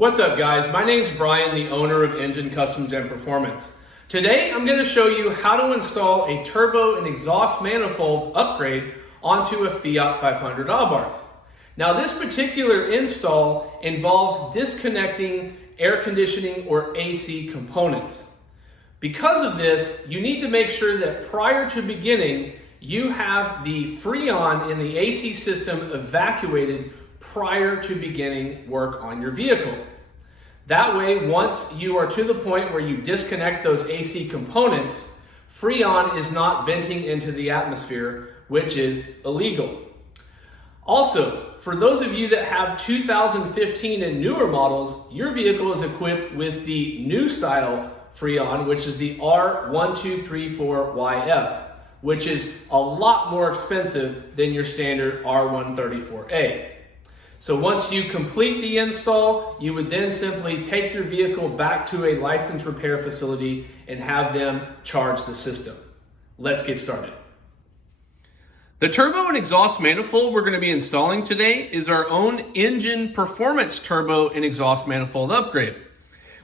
What's up guys, my name's Brian, the owner of NGEN Customs and Performance. Today I'm going to show you how to install a turbo and exhaust manifold upgrade onto a Fiat 500 Abarth. Now this particular install involves disconnecting air conditioning or AC components. Because of this, you need to make sure that prior to beginning, you have the Freon in the AC system evacuated prior to beginning work on your vehicle. That way, once you are to the point where you disconnect those AC components, Freon is not venting into the atmosphere, which is illegal. Also, for those of you that have 2015 and newer models, your vehicle is equipped with the new style Freon, which is the R1234YF, which is a lot more expensive than your standard R134A. So once you complete the install, you would then simply take your vehicle back to a licensed repair facility and have them charge the system. Let's get started. The turbo and exhaust manifold we're going to be installing today is our own NGEN Performance turbo and exhaust manifold upgrade.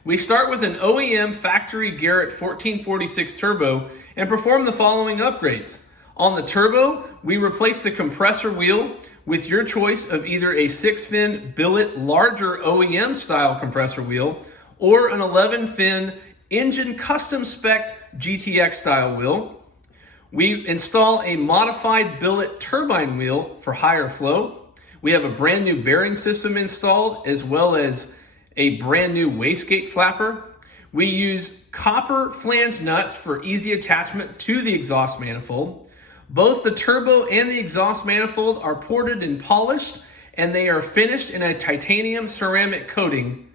We start with an OEM factory Garrett 1446 turbo and perform the following upgrades. On the turbo, we replace the compressor wheel with your choice of either a 6-fin billet larger OEM style compressor wheel or an 11-fin NGEN custom spec GTX style wheel. We install a modified billet turbine wheel for higher flow. We have a brand new bearing system installed as well as a brand new wastegate flapper. We use copper flange nuts for easy attachment to the exhaust manifold. Both the turbo and the exhaust manifold are ported and polished, and they are finished in a titanium ceramic coating.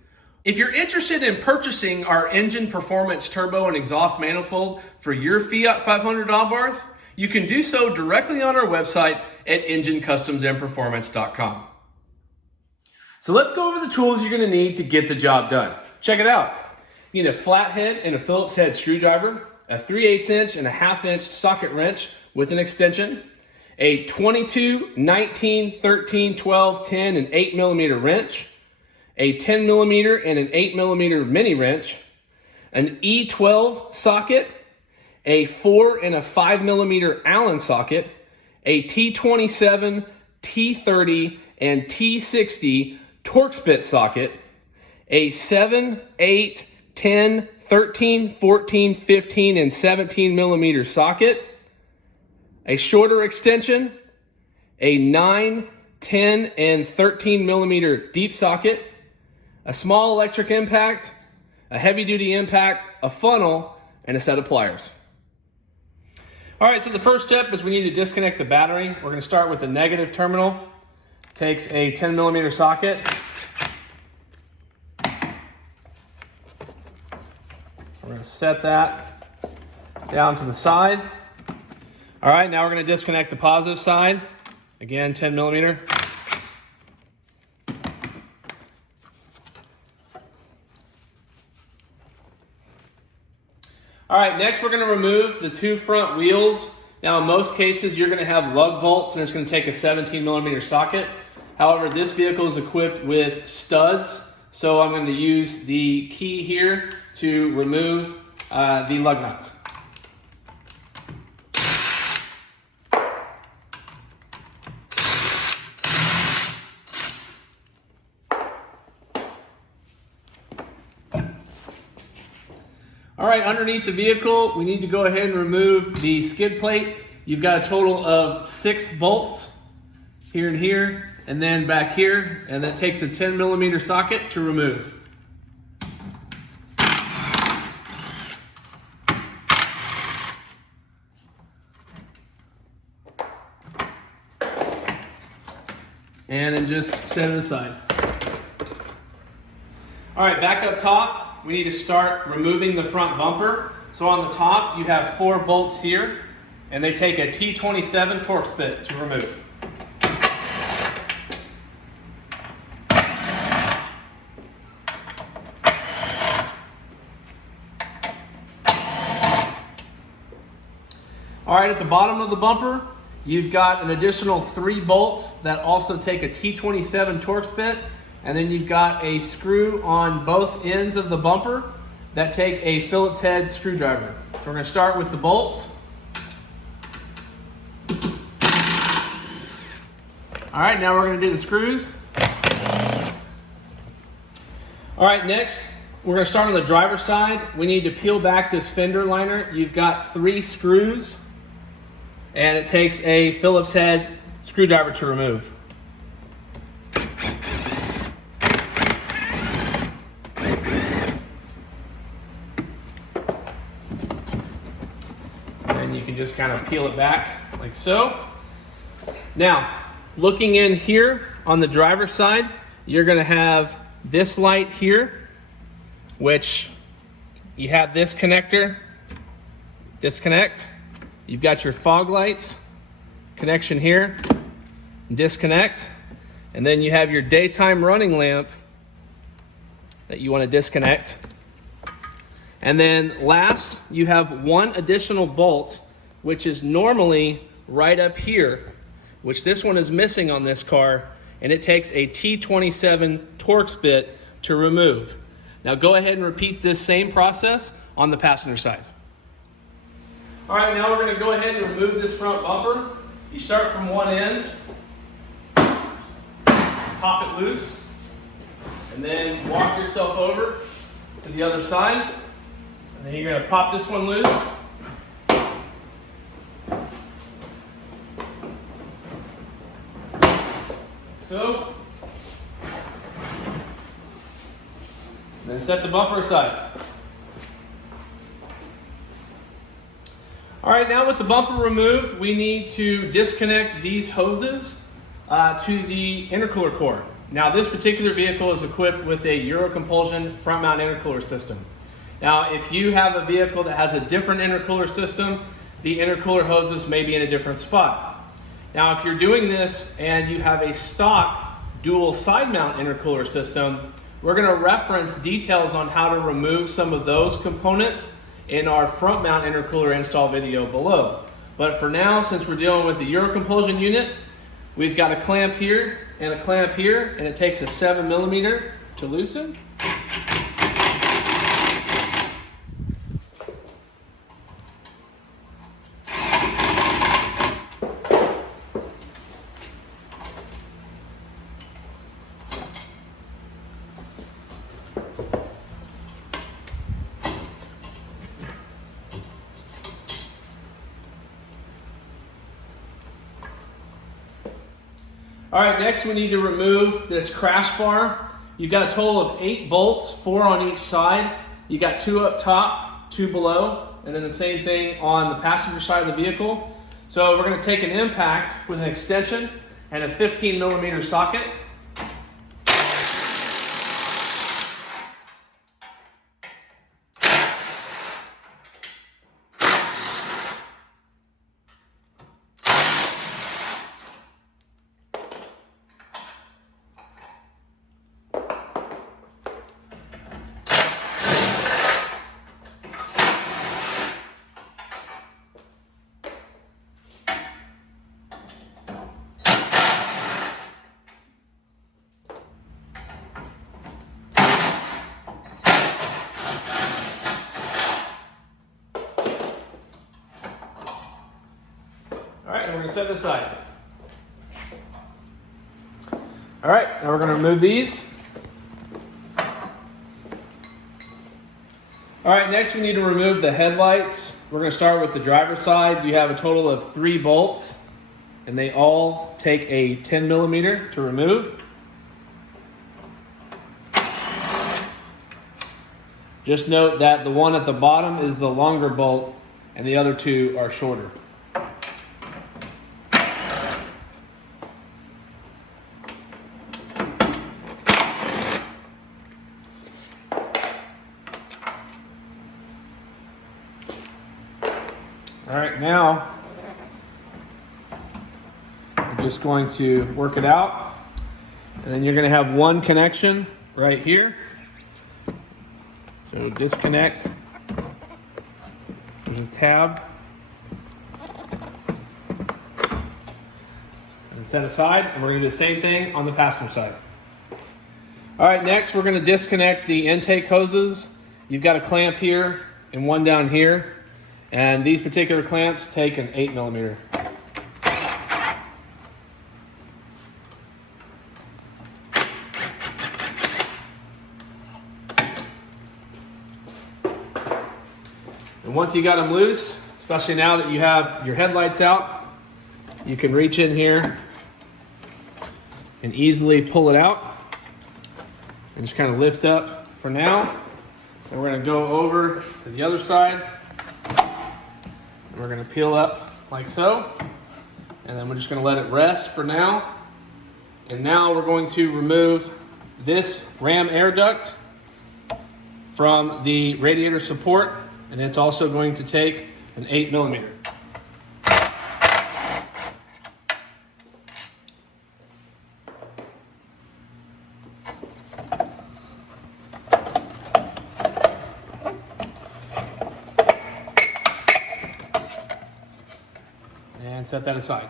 If you're interested in purchasing our NGEN Performance turbo and exhaust manifold for your Fiat 500 Abarth, you can do so directly on our website at engincustomsandperformance.com. So let's go over the tools you're going to need to get the job done. Check it out. You need a flathead and a Phillips head screwdriver, a 3/8 inch and a 1/2 inch socket wrench with an extension, a 22, 19, 13, 12, 10, and 8 millimeter wrench, a 10 millimeter and an 8 millimeter mini wrench, an E12 socket, a 4 and a 5 millimeter Allen socket, a T27, T30, and T60 Torx Bit Socket, a 7, 8, 10, 13, 14, 15, and 17 millimeter socket, a shorter extension, a 9, 10, and 13 millimeter deep socket, a small electric impact, a heavy duty impact, a funnel, and a set of pliers. All right, so the first step is we need to disconnect the battery. We're going to start with the negative terminal. Takes a 10 millimeter socket. We're going to set that down to the side. All right, now we're going to disconnect the positive side. Again, 10 millimeter. All right, next we're going to remove the two front wheels. Now in most cases, you're going to have lug bolts and it's going to take a 17 millimeter socket. However, this vehicle is equipped with studs, so I'm going to use the key here to remove the lug nuts. All right, underneath the vehicle, we need to go ahead and remove the skid plate. You've got a total of 6 bolts here and here, and then back here, and that takes a 10 millimeter socket to remove. And then just set it aside. All right, back up top. We need to start removing the front bumper. So on the top, you have 4 bolts here, and they take a T27 Torx bit to remove. All right, at the bottom of the bumper, you've got an additional 3 bolts that also take a T27 Torx bit And then you've got a screw on both ends of the bumper that take a Phillips head screwdriver. So we're going to start with the bolts. All right, now we're going to do the screws. All right, next we're going to start on the driver's side. We need to peel back this fender liner. You've got 3 screws, and it takes a Phillips head screwdriver to remove. And you can just kind of peel it back like so. Now, looking in here on the driver's side, you're going to have this light here, which you have this connector, disconnect. You've got your fog lights, connection here, disconnect. And then you have your daytime running lamp that you want to disconnect. And then last, you have one additional bolt, which is normally right up here, which this one is missing on this car, and it takes a T27 Torx bit to remove. Now go ahead and repeat this same process on the passenger side. All right, now we're going to go ahead and remove this front bumper. You start from one end, pop it loose, and then walk yourself over to the other side. And then you're going to pop this one loose. So, then set the bumper aside. All right, now with the bumper removed, we need to disconnect these hoses to the intercooler core. Now, this particular vehicle is equipped with a Euro-compulsion front mount intercooler system. Now, if you have a vehicle that has a different intercooler system, the intercooler hoses may be in a different spot. Now, if you're doing this and you have a stock dual side mount intercooler system, we're going to reference details on how to remove some of those components in our front mount intercooler install video below. But for now, since we're dealing with the Euro compulsion unit, we've got a clamp here and a clamp here, and it takes a 7mm to loosen. All right, next we need to remove this crash bar. You've got a total of 8 bolts, 4 on each side. You got 2 up top, 2 below, and then the same thing on the passenger side of the vehicle. So we're going to take an impact with an extension and a 15mm socket. All right, and we're going to set this aside. All right, now we're going to remove these. All right, next we need to remove the headlights. We're going to start with the driver's side. You have a total of 3 bolts, and they all take a 10mm to remove. Just note that the one at the bottom is the longer bolt, and the other 2 are shorter. All right, now we're just going to work it out, and then you're going to have one connection right here. So disconnect, there's a tab, and set aside, and we're going to do the same thing on the passenger side. All right, next we're going to disconnect the intake hoses. You've got a clamp here and one down here. And these particular clamps take an 8mm. And once you got them loose, especially now that you have your headlights out, you can reach in here and easily pull it out and just kind of lift up for now. And we're going to go over to the other side. And we're going to peel up like so. And then we're just going to let it rest for now. And now we're going to remove this ram air duct from the radiator support. And it's also going to take an 8mm. And set that aside.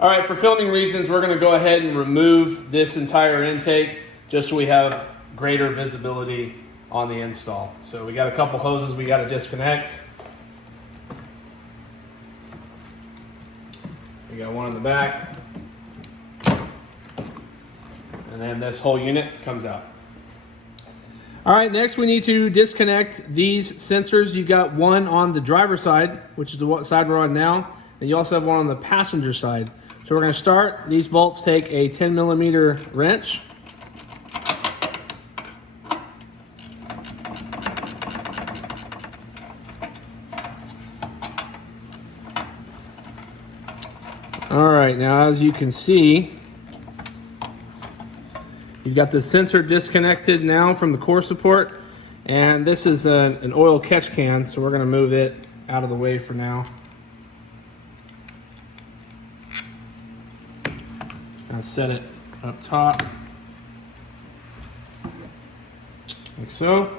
All right, for filming reasons, we're going to go ahead and remove this entire intake just so we have greater visibility on the install. So we got a couple hoses we got to disconnect. We got one in the back. And then this whole unit comes out. All right, next we need to disconnect these sensors. You got one on the driver's side, which is the side we're on now, and you also have one on the passenger side. So we're going to start. These bolts take a 10mm wrench. All right, now as you can see, you've got the sensor disconnected now from the core support, and this is an oil catch can, so we're going to move it out of the way for now. Now set it up top, like so.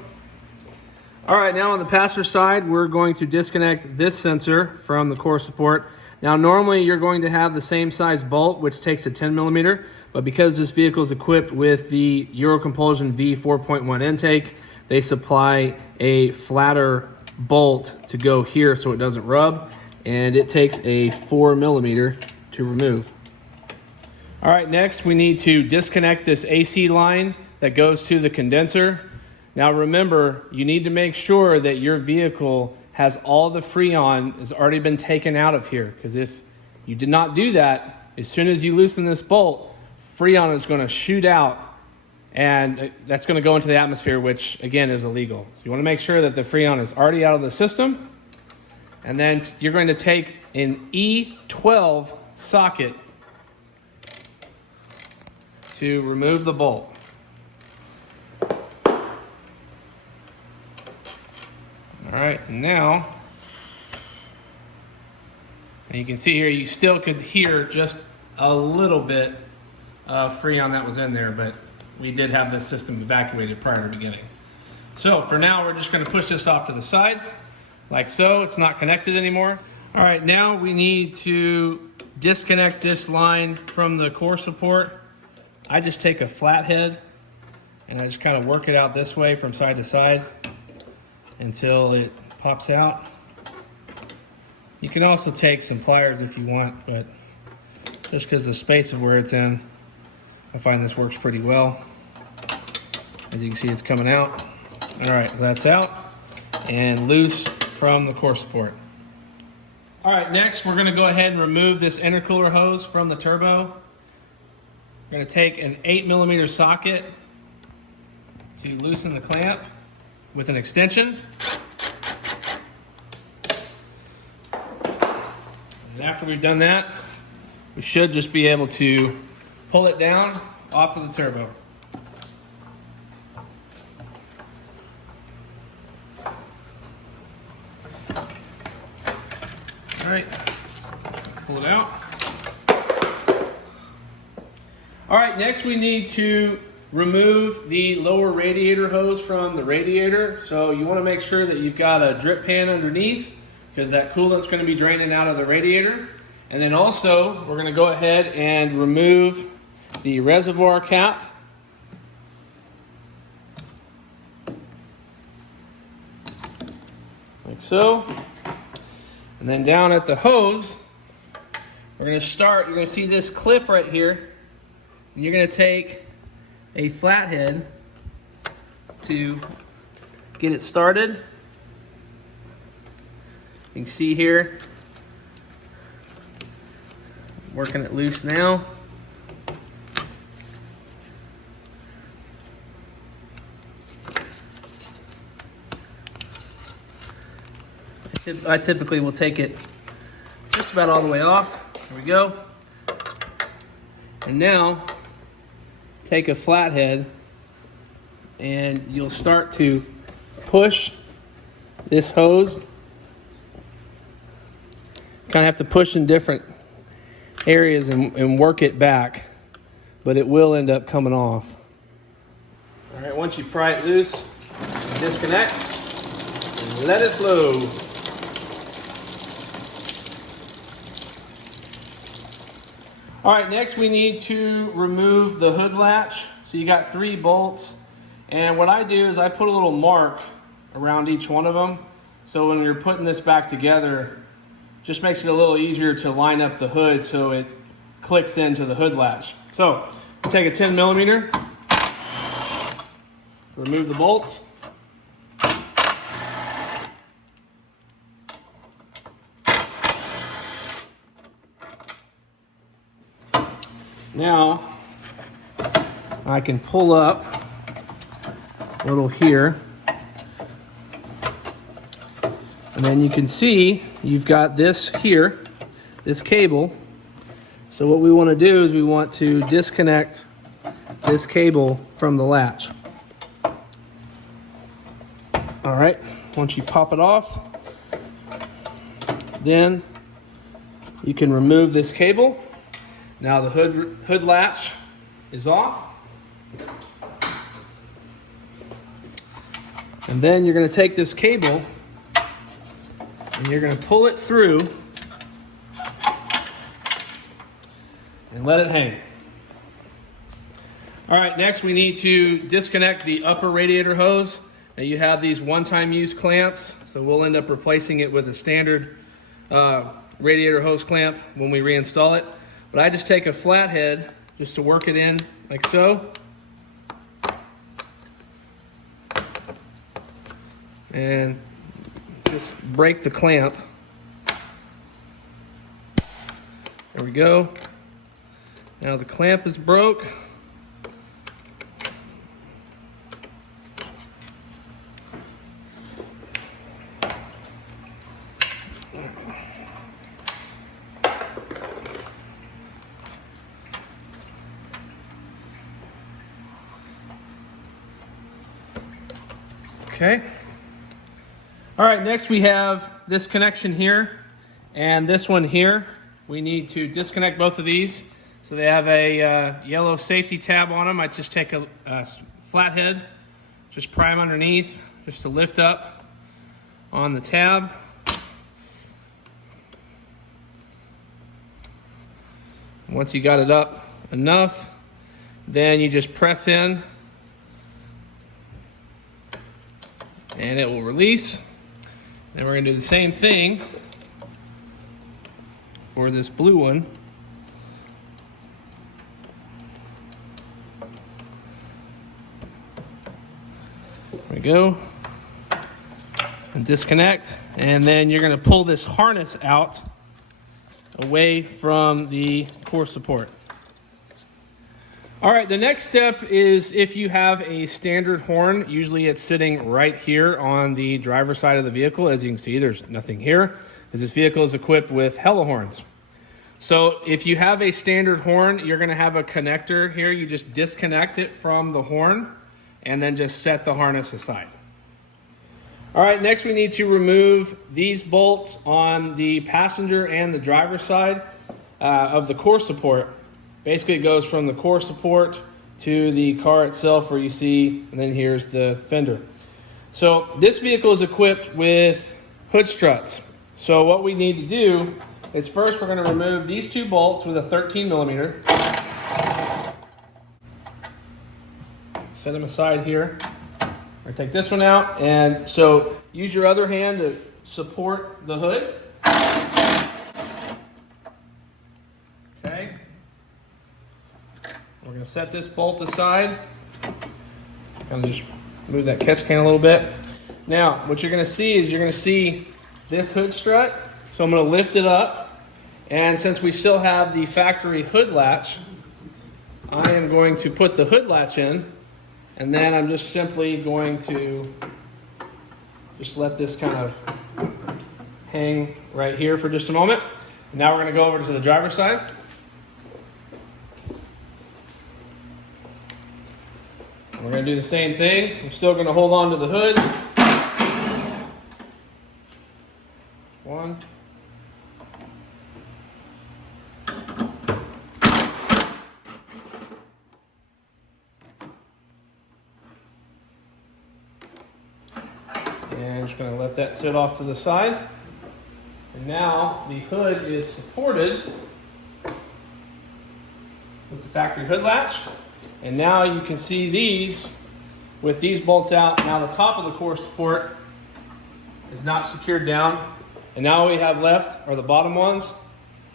All right, now on the passenger side, we're going to disconnect this sensor from the core support. Now normally you're going to have the same size bolt, which takes a 10mm, but because this vehicle is equipped with the Eurocompulsion V4.1 intake, they supply a flatter bolt to go here so it doesn't rub, and it takes a 4mm to remove. All right, next we need to disconnect this AC line that goes to the condenser. Now remember, you need to make sure that your vehicle has all the Freon has already been taken out of here, because if you did not do that, as soon as you loosen this bolt, Freon is going to shoot out, and that's going to go into the atmosphere, which again is illegal. So you want to make sure that the Freon is already out of the system, and then you're going to take an E12 socket to remove the bolt. All right, and now, and you can see here, you still could hear just a little bit of Freon that was in there, but we did have this system evacuated prior to beginning. So for now, we're just going to push this off to the side, like so. It's not connected anymore. All right, now we need to disconnect this line from the core support. I just take a flathead and I just kind of work it out this way from side to side until it pops out. You can also take some pliers if you want, but just because the space of where it's in, I find this works pretty well. As you can see, it's coming out. All right, that's out and loose from the core support. All right, next we're gonna go ahead and remove this intercooler hose from the turbo. We're gonna take an 8mm socket to loosen the clamp with an extension. And after we've done that, we should just be able to pull it down off of the turbo. All right, pull it out. All right, next we need to remove the lower radiator hose from the radiator. So you want to make sure that you've got a drip pan underneath, because that coolant's going to be draining out of the radiator. And then also we're going to go ahead and remove the reservoir cap so. And then down at the hose, we're going to start, you're going to see this clip right here. And you're going to take a flathead to get it started. You can see here, working it loose now. I typically will take it just about all the way off. There we go. And now, take a flathead and you'll start to push this hose. Kind of have to push in different areas and work it back, but it will end up coming off. All right, once you pry it loose, disconnect and let it flow. All right, next we need to remove the hood latch. So you got 3 bolts, and what I do is I put a little mark around each one of them. So when you're putting this back together, just makes it a little easier to line up the hood so it clicks into the hood latch. So take a 10 millimeter, remove the bolts. Now, I can pull up a little here, and then you can see you've got this here, this cable. So what we want to do is we want to disconnect this cable from the latch. All right, once you pop it off, then you can remove this cable. Now the hood latch is off. And then you're going to take this cable and you're going to pull it through and let it hang. All right, next we need to disconnect the upper radiator hose. Now you have these one-time use clamps, so we'll end up replacing it with a standard radiator hose clamp when we reinstall it. But I just take a flathead just to work it in like so. And just break the clamp. There we go. Now the clamp is broke. Okay. All right, next we have this connection here and this one here. We need to disconnect both of these. So they have a yellow safety tab on them. I just take a flathead, just pry them underneath, just to lift up on the tab. Once you got it up enough, then you just press in and it will release. And we're going to do the same thing for this blue one. There we go. And disconnect. And then you're going to pull this harness out away from the core support. All right, the next step is if you have a standard horn, usually it's sitting right here on the driver's side of the vehicle. As you can see, there's nothing here because this vehicle is equipped with hella horns. So if you have a standard horn, you're gonna have a connector here. You just disconnect it from the horn and then just set the harness aside. All right, next we need to remove these bolts on the passenger and the driver's side of the core support. Basically, it goes from the core support to the car itself where you see, and then here's the fender. So this vehicle is equipped with hood struts. So what we need to do is first we're going to remove these 2 bolts with a 13 millimeter. Set them aside here. I take this one out, and so use your other hand to support the hood. Okay. We're going to set this bolt aside. Kind of just move that catch can a little bit. Now, what you're going to see is you're going to see this hood strut. So I'm going to lift it up. And since we still have the factory hood latch, I am going to put the hood latch in. And then I'm just simply going to just let this kind of hang right here for just a moment. Now we're going to go over to the driver's side. We're going to do the same thing. I'm still going to hold on to the hood. One. And just going to let that sit off to the side. And now the hood is supported with the factory hood latch. And now you can see these, with these bolts out, now the top of the core support is not secured down. And now all we have left are the bottom ones,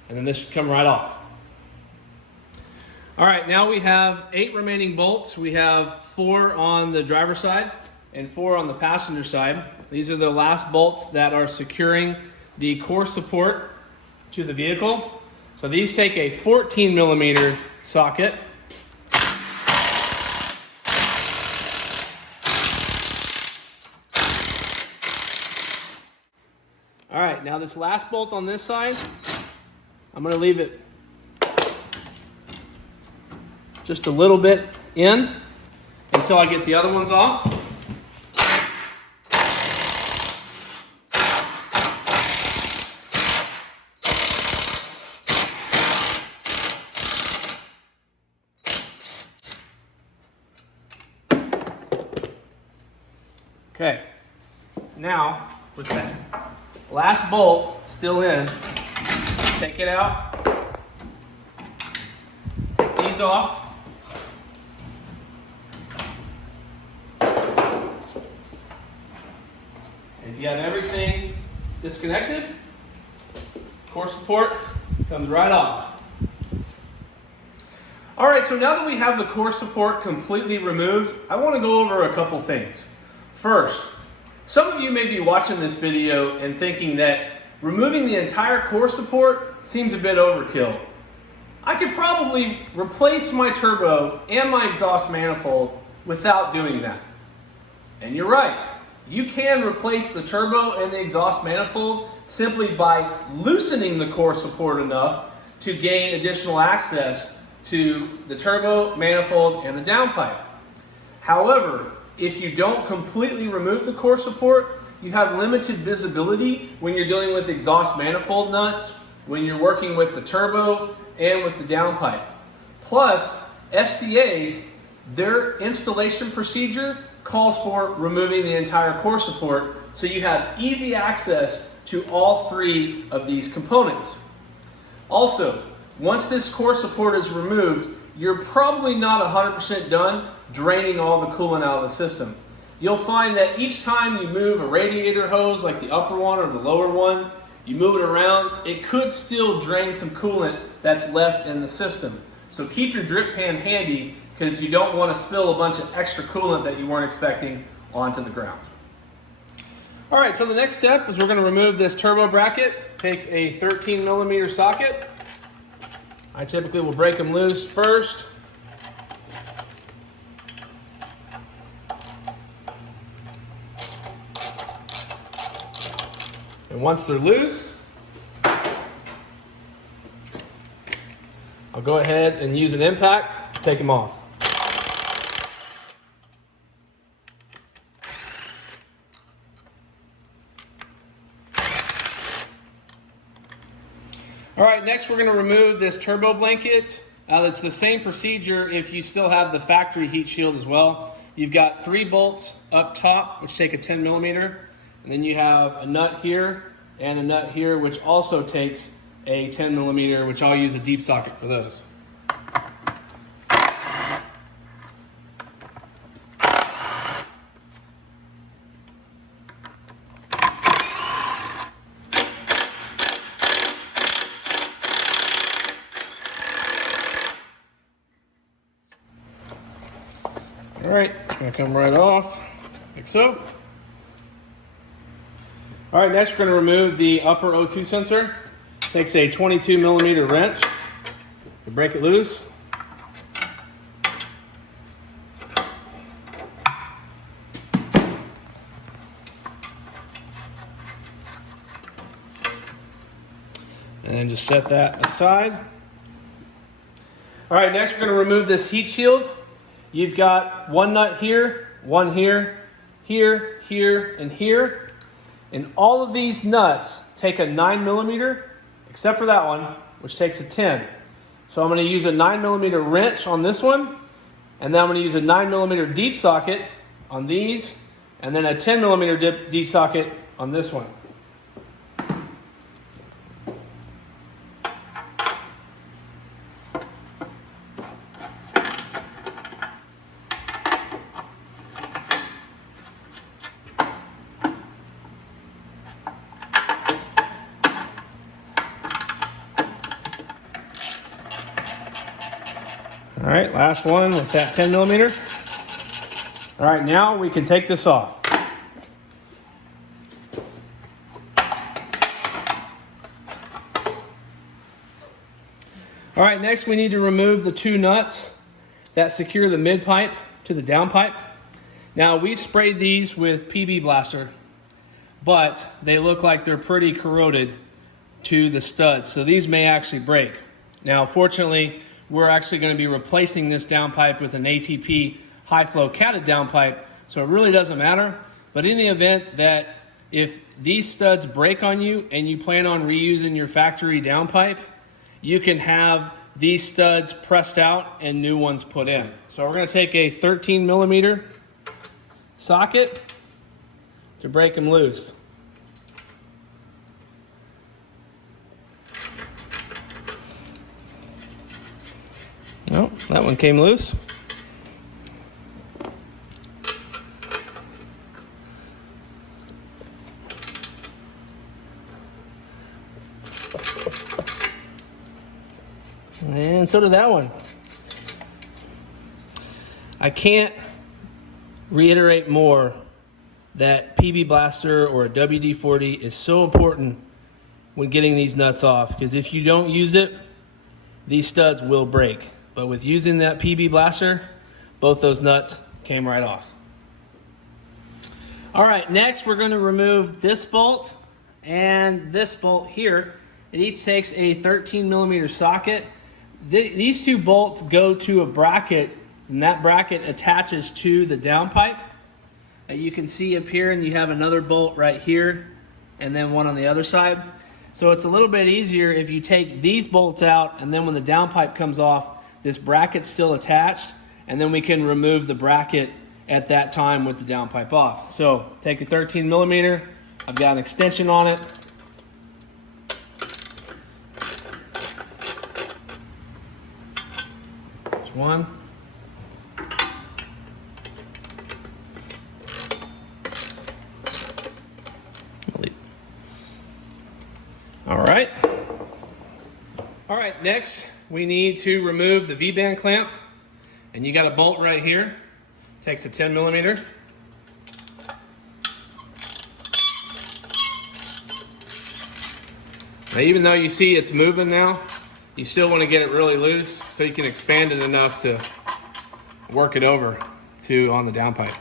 and then this should come right off. All right, now we have 8 remaining bolts. We have 4 on the driver's side and 4 on the passenger side. These are the last bolts that are securing the core support to the vehicle. So these take a 14 millimeter socket. All right, now this last bolt on this side, I'm going to leave it just a little bit in until I get the other ones off. Okay, now with that last bolt still in, take it out, take these off. If you have everything disconnected, core support comes right off. All right, so now that we have the core support completely removed, I want to go over a couple things. First, some of you may be watching this video and thinking that removing the entire core support seems a bit overkill. I could probably replace my turbo and my exhaust manifold without doing that. And you're right, you can replace the turbo and the exhaust manifold simply by loosening the core support enough to gain additional access to the turbo, manifold, and the downpipe. However, if you don't completely remove the core support, you have limited visibility when you're dealing with exhaust manifold nuts, when you're working with the turbo and with the downpipe. Plus, FCA, their installation procedure calls for removing the entire core support so you have easy access to all 3 of these components. Also, once this core support is removed, you're probably not 100% done draining all the coolant out of the system. You'll find that each time you move a radiator hose, like the upper one or the lower one, you move it around, it could still drain some coolant that's left in the system. So keep your drip pan handy because you don't want to spill a bunch of extra coolant that you weren't expecting onto the ground. All right, so the next step is we're going to remove this turbo bracket. It takes a 13 millimeter socket. I typically will break them loose first. And once they're loose, I'll go ahead and use an impact to take them off. All right, next we're going to remove this turbo blanket. It's the same procedure if you still have the factory heat shield as well. You've got 3 bolts up top, which take a 10 millimeter. And then you have a nut here and a nut here, which also takes a 10 millimeter, which I'll use a deep socket for those. All right, it's gonna come right off, like so. All right, next we're gonna remove the upper O2 sensor. Takes a 22mm wrench to break it loose. And then just set that aside. All right, next we're going to remove this heat shield. You've got one nut here, one here, here, here, and here. And all of these nuts take a 9mm, except for that one, which takes a 10. So I'm going to use a 9mm wrench on this one, and then I'm going to use a 9mm deep socket on these, and then a 10mm deep socket on this one. All right, last one with that 10mm. All right, now we can take this off. All right, next we need to remove the two nuts that secure the mid pipe to the downpipe. Now we've sprayed these with PB Blaster, but they look like they're pretty corroded to the studs, so these may actually break. Now fortunately, we're actually going to be replacing this downpipe with an ATP high flow catted downpipe, so it really doesn't matter. But in the event that if these studs break on you and you plan on reusing your factory downpipe, you can have these studs pressed out and new ones put in. So we're going to take a 13mm socket to break them loose. Oh, that one came loose. And so did that one. I can't reiterate more that PB Blaster or a WD-40 is so important when getting these nuts off, because if you don't use it, these studs will break. But with using that PB Blaster, both those nuts came right off. All right, next we're going to remove this bolt and this bolt here. It each takes a 13mm socket. These two bolts go to a bracket, and that bracket attaches to the downpipe. You can see up here, and you have another bolt right here, and then one on the other side. So it's a little bit easier if you take these bolts out, and then when the downpipe comes off, this bracket's still attached, and then we can remove the bracket at that time with the downpipe off. So take a 13mm, I've got an extension on it. There's one. All right, next we need to remove the V-band clamp, and you got a bolt right here. Takes a 10mm. Now, even though you see it's moving now, you still want to get it really loose so you can expand it enough to work it over to on the downpipe.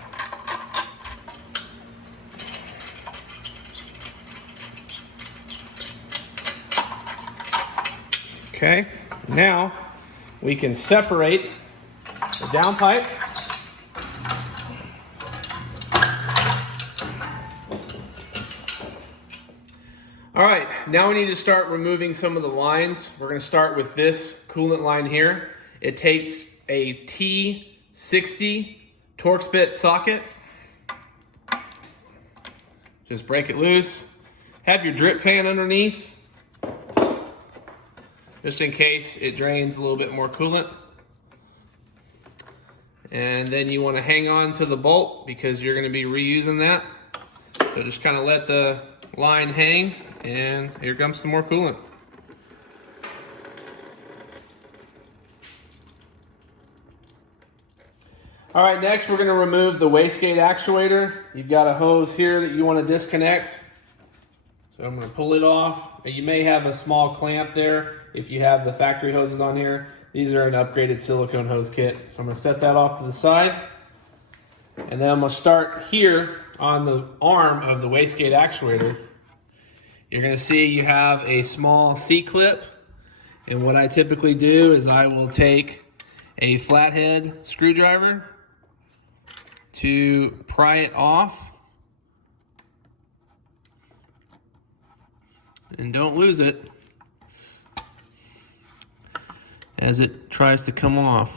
Okay, now we can separate the downpipe. All right, now we need to start removing some of the lines. We're going to start with this coolant line here. It takes a T60 Torx Bit Socket. Just break it loose. Have your drip pan underneath, just in case it drains a little bit more coolant. And then you want to hang on to the bolt because you're going to be reusing that. So just kind of let the line hang, and here comes some more coolant. All right, next we're going to remove the wastegate actuator. You've got a hose here that you want to disconnect. So I'm going to pull it off. You may have a small clamp there if you have the factory hoses on here. These are an upgraded silicone hose kit. So I'm going to set that off to the side. And then I'm going to start here on the arm of the wastegate actuator. You're going to see you have a small C-clip. And what I typically do is I will take a flathead screwdriver to pry it off. And don't lose it as it tries to come off.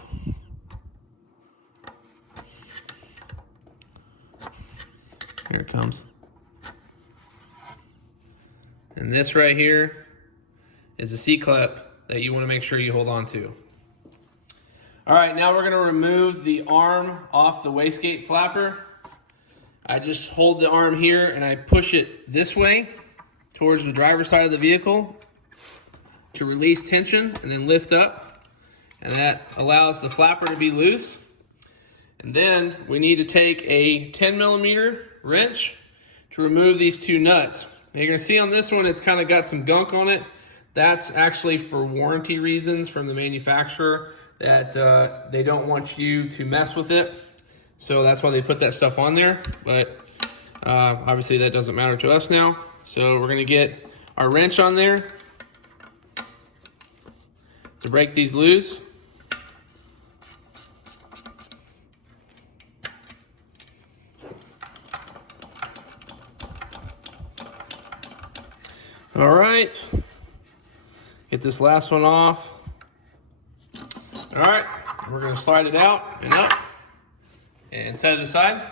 Here it comes. And this right here is a C-clip that you want to make sure you hold on to. All right, now we're going to remove the arm off the wastegate flapper. I just hold the arm here and I push it this way towards the driver's side of the vehicle to release tension and then lift up. And that allows the flapper to be loose. And then we need to take a 10mm wrench to remove these two nuts. Now you're going to see on this one it's kind of got some gunk on it. That's actually for warranty reasons from the manufacturer, that they don't want you to mess with it. So that's why they put that stuff on there. But obviously that doesn't matter to us now. So we're going to get our wrench on there to break these loose. All right, get this last one off. All right, we're going to slide it out and up and set it aside.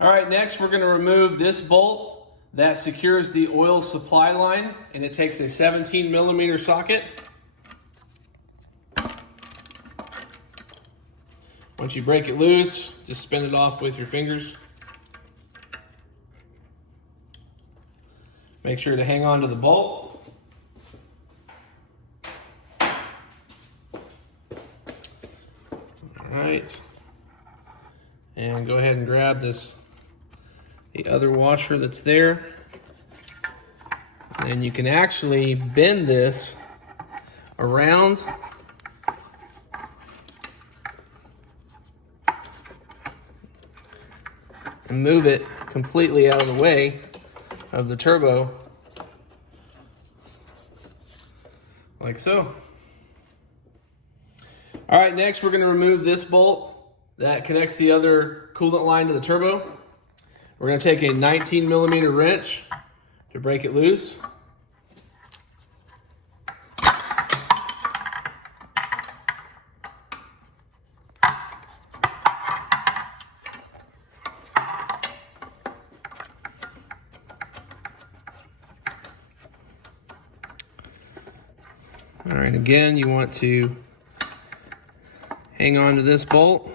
All right, next we're going to remove this bolt that secures the oil supply line, and it takes a 17mm socket. Once you break it loose, just spin it off with your fingers. Make sure to hang on to the bolt. All right, and go ahead and grab the other washer that's there. And you can actually bend this around and move it completely out of the way of the turbo, like so. All right, next we're going to remove this bolt that connects the other coolant line to the turbo. We're going to take a 19mm wrench to break it loose. All right, again, you want to hang on to this bolt.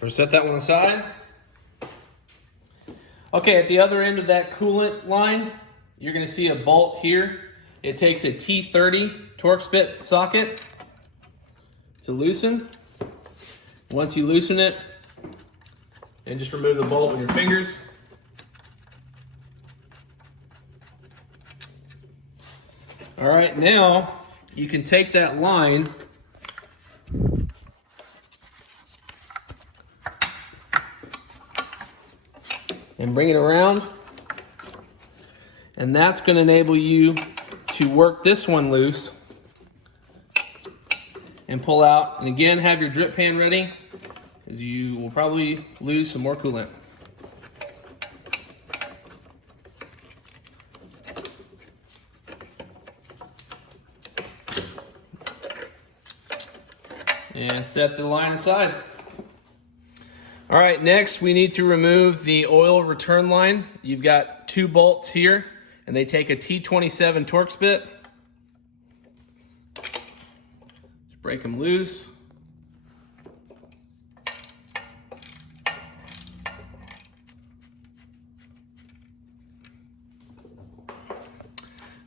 So set that one aside. Okay, at the other end of that coolant line, you're going to see a bolt here. It takes a T30 Torx Bit Socket to loosen. Once you loosen it, and just remove the bolt with your fingers. All right, now you can take that line and bring it around, and that's going to enable you to work this one loose and pull out. And again, have your drip pan ready, because you will probably lose some more coolant. And set the line aside. All right, next we need to remove the oil return line. You've got two bolts here, and they take a T27 Torx bit. Just break them loose.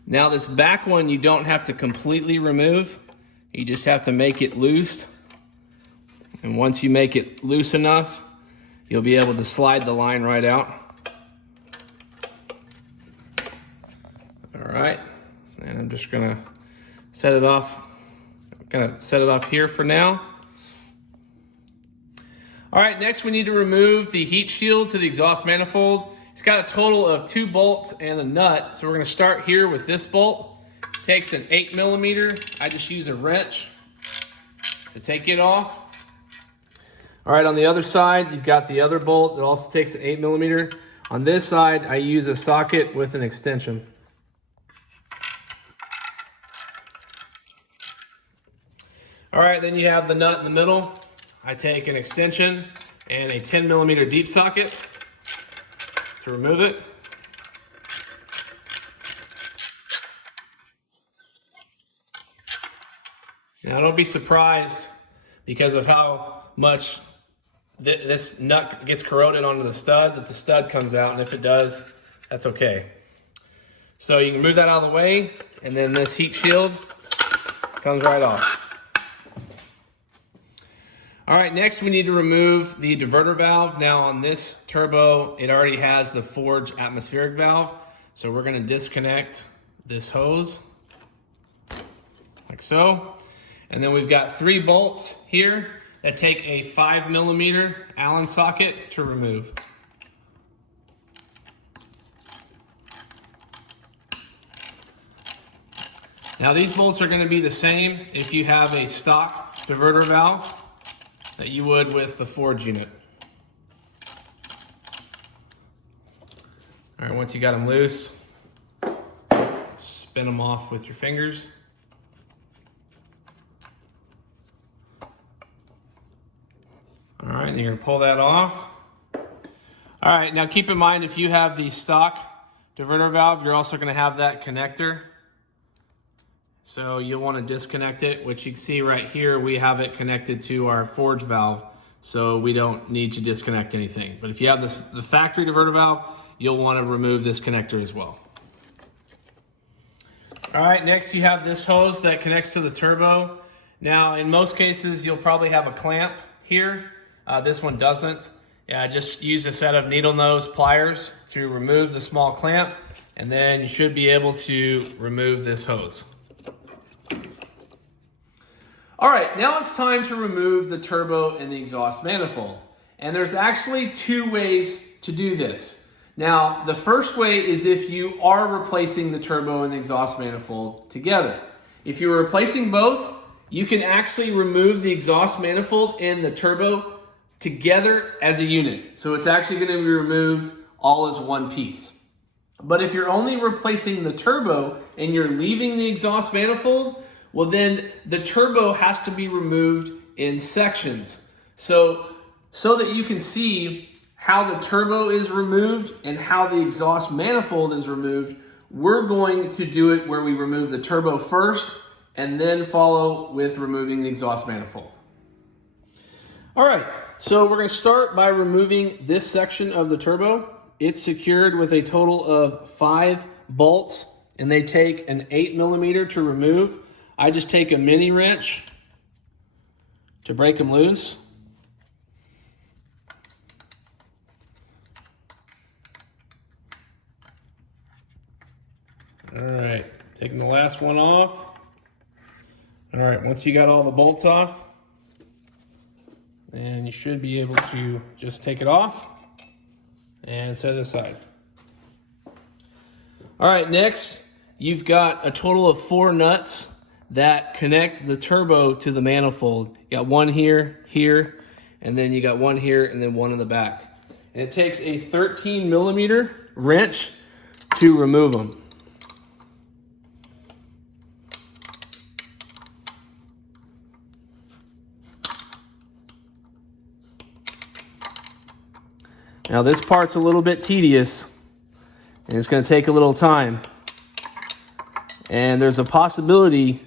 Now this back one you don't have to completely remove. You just have to make it loose. And once you make it loose enough, you'll be able to slide the line right out. All right, and I'm just gonna set it off. I'm gonna set it off here for now. All right, next we need to remove the heat shield to the exhaust manifold. It's got a total of 2 bolts and a nut. So we're gonna start here with this bolt. It takes an 8mm. I just use a wrench to take it off. All right, on the other side, you've got the other bolt that also takes an 8mm. On this side, I use a socket with an extension. All right, then you have the nut in the middle. I take an extension and a 10mm deep socket to remove it. Now don't be surprised because of how much this nut gets corroded onto the stud that the stud comes out, and if it does, that's okay. So you can move that out of the way, and then this heat shield comes right off. All right, next we need to remove the diverter valve. Now on this turbo, it already has the forged atmospheric valve. So we're gonna disconnect this hose, like so. And then we've got 3 bolts here that take a 5mm Allen socket to remove. Now these bolts are gonna be the same if you have a stock diverter valve that you would with the forge unit. All right, once you got them loose, spin them off with your fingers. All right, and you're gonna pull that off. All right, now keep in mind if you have the stock diverter valve, you're also gonna have that connector. So you'll want to disconnect it, which you can see right here, we have it connected to our forge valve, so we don't need to disconnect anything. But if you have the factory diverter valve, you'll want to remove this connector as well. All right, next you have this hose that connects to the turbo. Now, in most cases, you'll probably have a clamp here. This one doesn't. Just use a set of needle nose pliers to remove the small clamp, and then you should be able to remove this hose. All right, now it's time to remove the turbo and the exhaust manifold. And there's actually 2 ways to do this. Now, the first way is if you are replacing the turbo and the exhaust manifold together. If you're replacing both, you can actually remove the exhaust manifold and the turbo together as a unit. So it's actually going to be removed all as one piece. But if you're only replacing the turbo and you're leaving the exhaust manifold, well then the turbo has to be removed in sections. So that you can see how the turbo is removed and how the exhaust manifold is removed, we're going to do it where we remove the turbo first and then follow with removing the exhaust manifold. All right, so we're gonna start by removing this section of the turbo. It's secured with a total of 5 bolts and they take an 8mm to remove. I just take a mini wrench to break them loose. All right, taking the last one off. All right, once you got all the bolts off, then you should be able to just take it off and set it aside. All right, next, you've got a total of 4 nuts that connect the turbo to the manifold. You got one here, here, and then you got one here, and then one in the back. And it takes a 13mm wrench to remove them. Now this part's a little bit tedious, and it's going to take a little time. And there's a possibility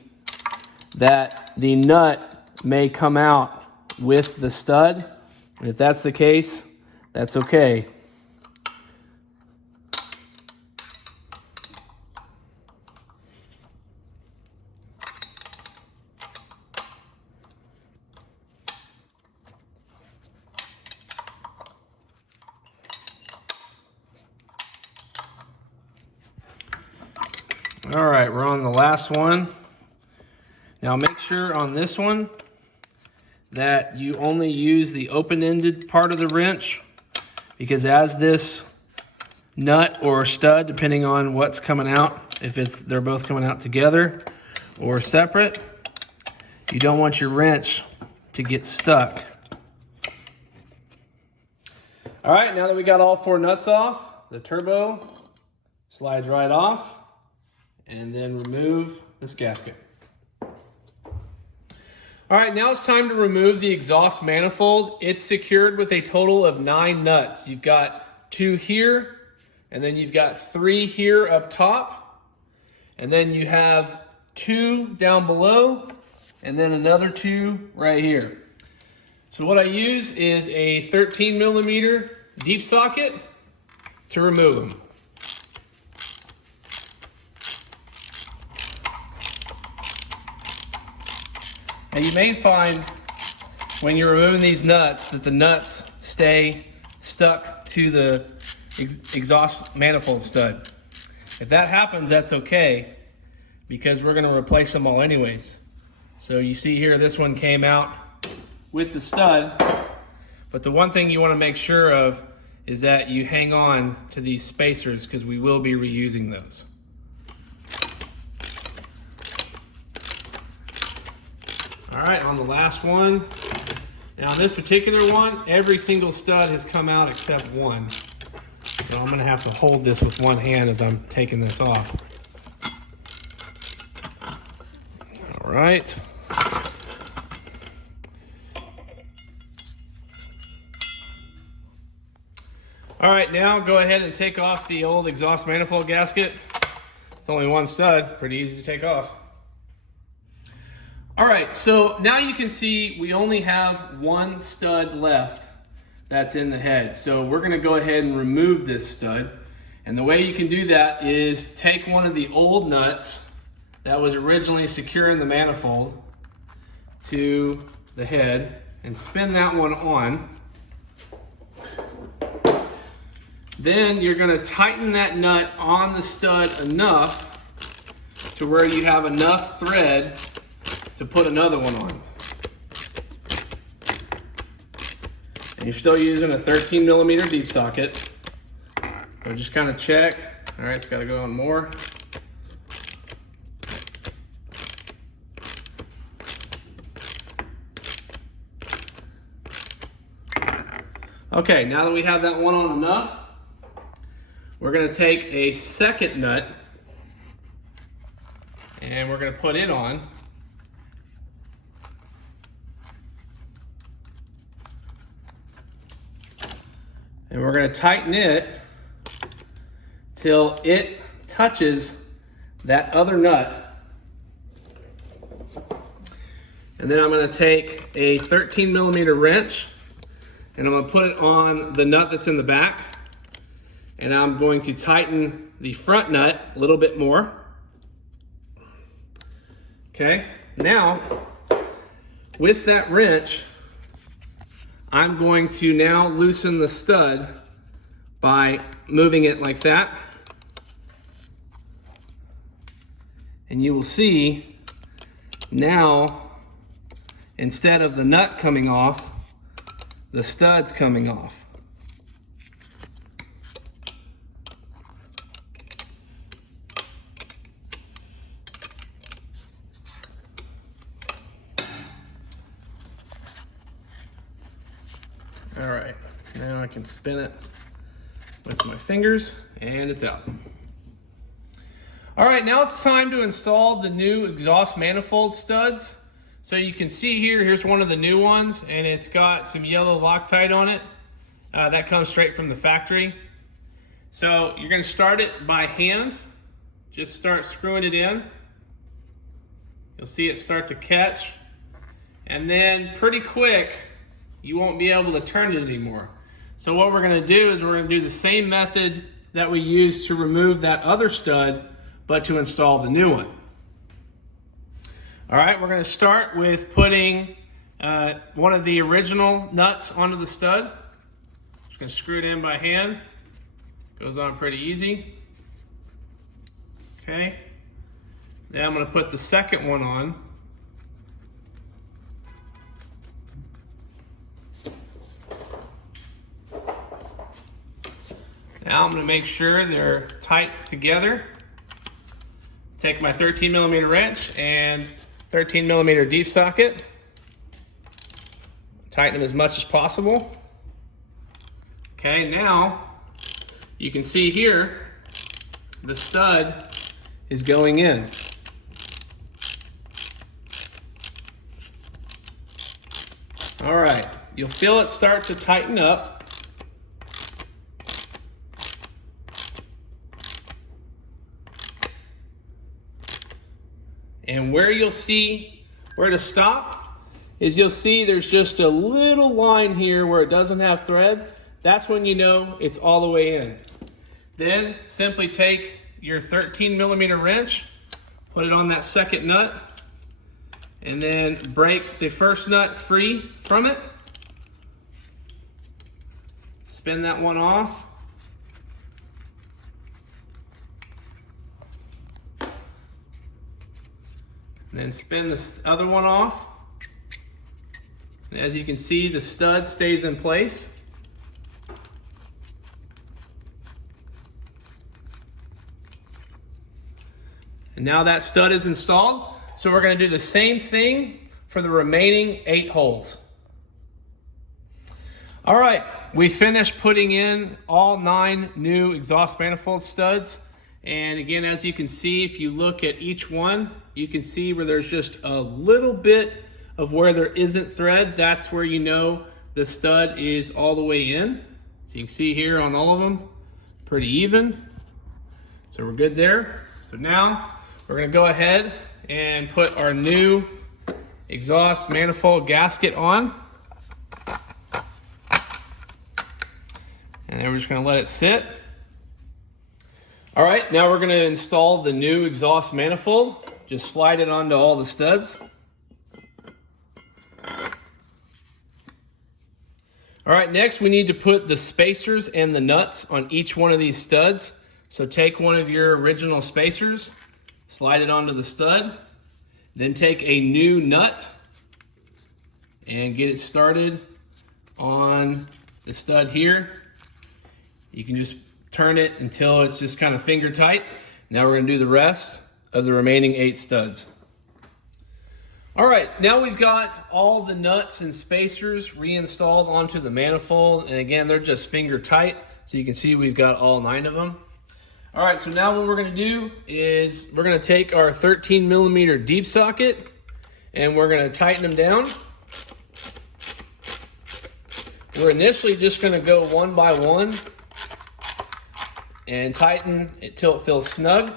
that the nut may come out with the stud. And if that's the case, that's okay. All right, we're on the last one. Now make sure on this one that you only use the open-ended part of the wrench, because as this nut or stud, depending on what's coming out, if they're both coming out together or separate, you don't want your wrench to get stuck. All right, now that we got all 4 nuts off, the turbo slides right off, and then remove this gasket. All right, now it's time to remove the exhaust manifold. It's secured with a total of 9 nuts. You've got 2 here, and then you've got 3 here up top, and then you have 2 down below, and then another 2 right here. So what I use is a 13mm deep socket to remove them. Now you may find when you're removing these nuts that the nuts stay stuck to the exhaust manifold stud. If that happens, that's okay, because we're going to replace them all anyways. So you see here, this one came out with the stud, but the one thing you want to make sure of is that you hang on to these spacers, because we will be reusing those. All right, on the last one. Now on this particular one, every single stud has come out except one. So I'm gonna have to hold this with one hand as I'm taking this off. All right. All right, now go ahead and take off the old exhaust manifold gasket. It's only one stud, pretty easy to take off. All right, so now you can see we only have one stud left that's in the head. So we're gonna go ahead and remove this stud. And the way you can do that is take one of the old nuts that was originally securing the manifold to the head and spin that one on. Then you're gonna tighten that nut on the stud enough to where you have enough thread to put another one on. And you're still using a 13mm deep socket. So just kind of check. All right, it's got to go on more. Okay, now that we have that one on enough, we're going to take a second nut and we're going to put it on. And we're going to tighten it till it touches that other nut. And then I'm going to take a 13mm wrench and I'm going to put it on the nut that's in the back. And I'm going to tighten the front nut a little bit more. Okay, now with that wrench, I'm going to now loosen the stud by moving it like that. And you will see now, instead of the nut coming off, the stud's coming off. All right, now I can spin it with my fingers and it's out. All right, now it's time to install the new exhaust manifold studs. So you can see here, here's one of the new ones and it's got some yellow Loctite on it. That comes straight from the factory. So you're gonna start it by hand. Just start screwing it in. You'll see it start to catch. And then pretty quick, you won't be able to turn it anymore. So what we're gonna do is we're gonna do the same method that we used to remove that other stud, but to install the new one. All right, we're gonna start with putting one of the original nuts onto the stud. Just gonna screw it in by hand. Goes on pretty easy. Okay, Now I'm going to put the second one on. Now I'm going to make sure they're tight together. Take my 13mm wrench and 13mm deep socket. Tighten them as much as possible. Okay, now you can see here the stud is going in. All right, you'll feel it start to tighten up. And where you'll see where to stop is you'll see there's just a little line here where it doesn't have thread. That's when you know it's all the way in. Then simply take your 13mm wrench, put it on that second nut, and then break the first nut free from it. Spin that one off. And then spin this other one off. And as you can see, the stud stays in place. And now that stud is installed. So we're going to do the same thing for the remaining 8 holes. All right, we finished putting in all 9 new exhaust manifold studs. And again, as you can see, if you look at each one, you can see where there's just a little bit of where there isn't thread. That's where you know the stud is all the way in. So you can see here on all of them, pretty even. So we're good there. So now we're going to go ahead and put our new exhaust manifold gasket on. And then we're just going to let it sit. All right, now we're going to install the new exhaust manifold. Just slide it onto all the studs. All right, next we need to put the spacers and the nuts on each one of these studs. So take one of your original spacers, slide it onto the stud, then take a new nut and get it started on the stud here. You can just turn it until it's just kind of finger tight. Now we're going to do the rest of the remaining 8 studs. All right, now we've got all the nuts and spacers reinstalled onto the manifold. And again, they're just finger tight. So you can see we've got all 9 of them. All right, so now what we're going to do is we're going to take our 13mm deep socket and we're going to tighten them down. We're initially just going to go one by one and tighten it till it feels snug.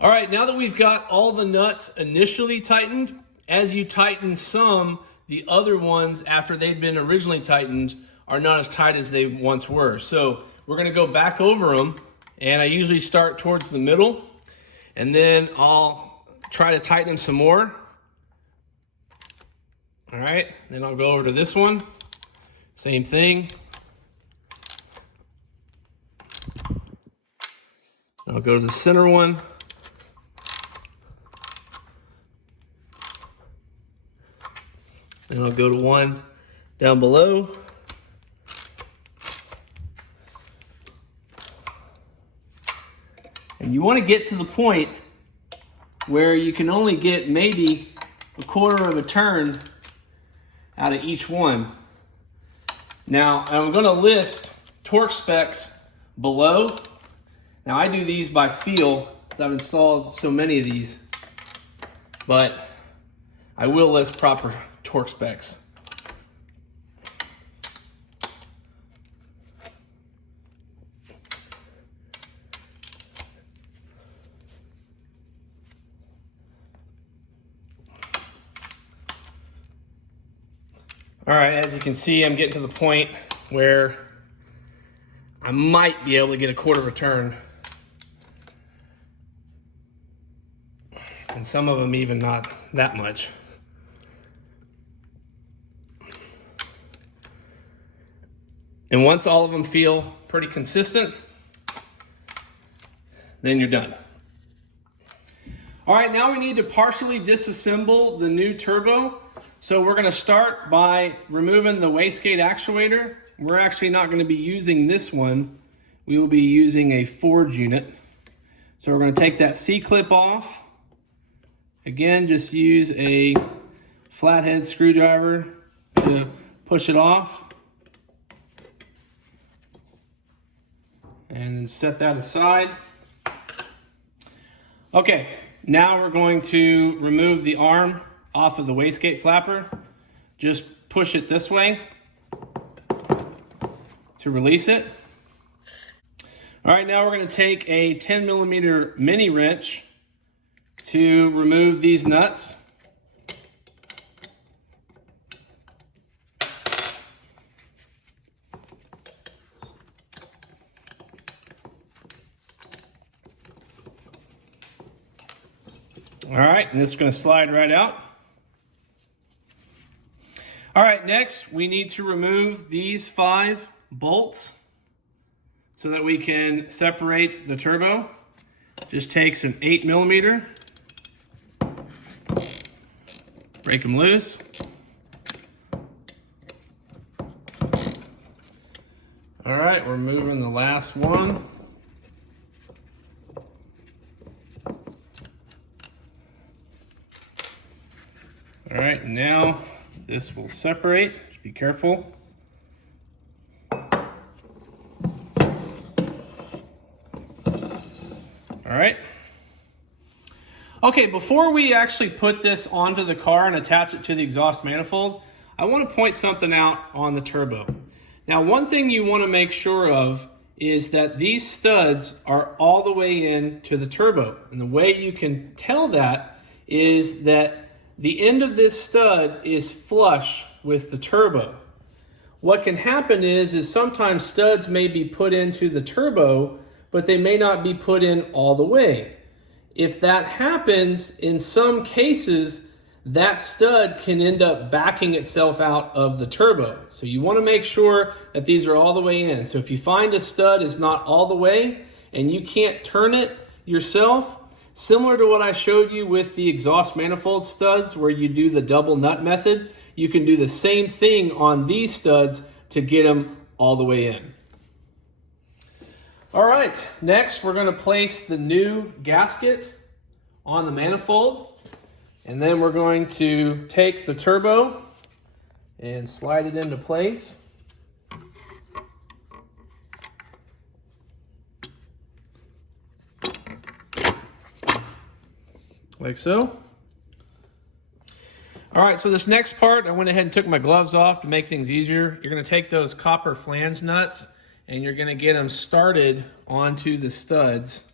All right, now that we've got all the nuts initially tightened, as you tighten some, the other ones after they'd been originally tightened are not as tight as they once were. So we're gonna go back over them, and I usually start towards the middle, and then I'll try to tighten them some more. All right, then I'll go over to this one, same thing. I'll go to the center one. Then I'll go to one down below. And you want to get to the point where you can only get maybe a quarter of a turn out of each one. Now, I'm going to list torque specs below. Now, I do these by feel because I've installed so many of these, but I will list proper torque specs. All right, as you can see, I'm getting to the point where I might be able to get a quarter of a turn. And some of them even not that much. And once all of them feel pretty consistent, then you're done. All right, now we need to partially disassemble the new turbo. So we're gonna start by removing the wastegate actuator. We're actually not gonna be using this one. We will be using a forge unit. So we're gonna take that C-clip off. Again, just use a flathead screwdriver to push it off. And set that aside. Okay, now we're going to remove the arm off of the wastegate flapper. Just push it this way to release it. All right, now we're going to take a 10mm mini wrench to remove these nuts. All right, and this is going to slide right out. All right, next we need to remove these 5 bolts so that we can separate the turbo. Just takes an 8mm, break them loose. All right, we're moving the last one. All right, now this will separate. Just be careful. All right. Okay, before we actually put this onto the car and attach it to the exhaust manifold, I want to point something out on the turbo. Now, one thing you want to make sure of is that these studs are all the way in to the turbo. And the way you can tell that is that the end of this stud is flush with the turbo. What can happen is sometimes studs may be put into the turbo, but they may not be put in all the way. If that happens, in some cases, that stud can end up backing itself out of the turbo. So you want to make sure that these are all the way in. So if you find a stud is not all the way and you can't turn it yourself, similar to what I showed you with the exhaust manifold studs where you do the double nut method, you can do the same thing on these studs to get them all the way in. All right, next we're going to place the new gasket on the manifold, and then we're going to take the turbo and slide it into place. Like so. All right, so this next part, I went ahead and took my gloves off to make things easier. You're going to take those copper flange nuts and you're going to get them started onto the studs.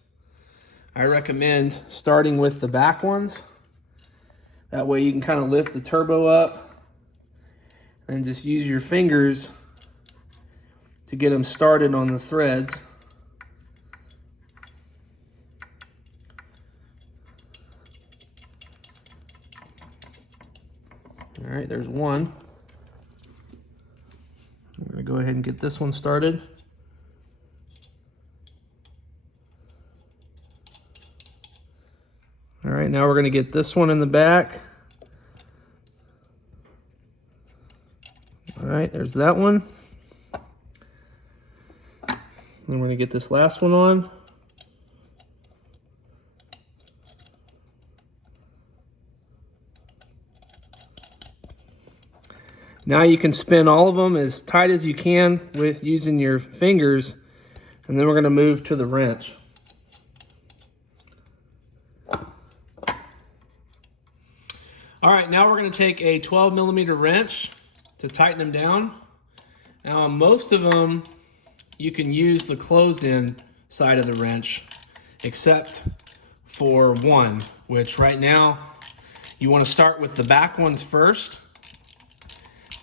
I recommend starting with the back ones. That way you can kind of lift the turbo up and just use your fingers to get them started on the threads. All right, there's one. I'm going to go ahead and get this one started. All right, now we're going to get this one in the back. All right, there's that one. Then we're going to get this last one on. Now you can spin all of them as tight as you can with using your fingers, and then we're going to move to the wrench. All right, now we're going to take a 12mm wrench to tighten them down. Now most of them you can use the closed end side of the wrench, except for one, which right now you want to start with the back ones first.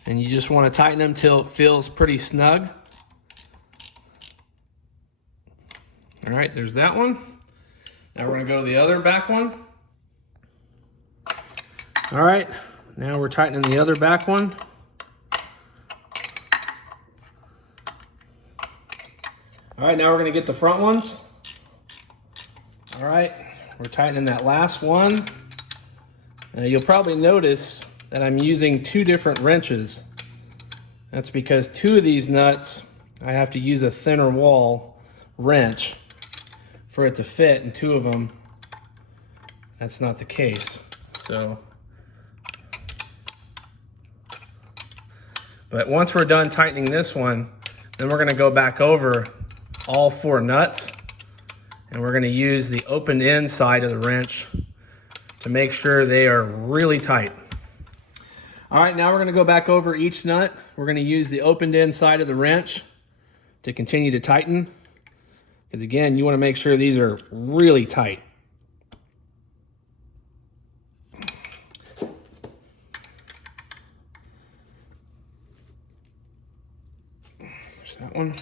And you just want to tighten them till it feels pretty snug. All right, there's that one. Now we're going to go to the other back one. All right, now we're tightening the other back one. All right, now we're gonna get the front ones. All right, we're tightening that last one. Now you'll probably notice that I'm using 2 different wrenches. That's because 2 of these nuts, I have to use a thinner wall wrench for it to fit, and 2 of them, that's not the case. So, but once we're done tightening this one, then we're gonna go back over all 4 nuts, and we're gonna use the open end side of the wrench to make sure they are really tight. All right, now we're gonna go back over each nut. We're gonna use the opened end side of the wrench to continue to tighten. Because again, you wanna make sure these are really tight. There's that one.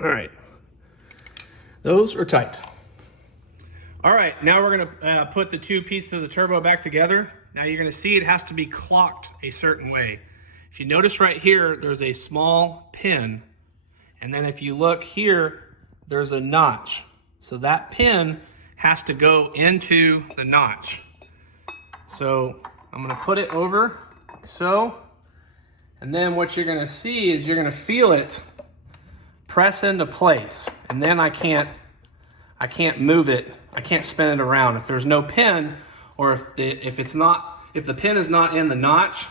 All right, those are tight. All right, now we're gonna put the 2 pieces of the turbo back together. Now you're gonna see it has to be clocked a certain way. If you notice right here, there's a small pin. And then if you look here, there's a notch. So that pin has to go into the notch. So I'm gonna put it over, like so. And then what you're gonna see is you're gonna feel it press into place, and then I can't move it. I can't spin it around. If there's no pin, or if the pin is not in the notch,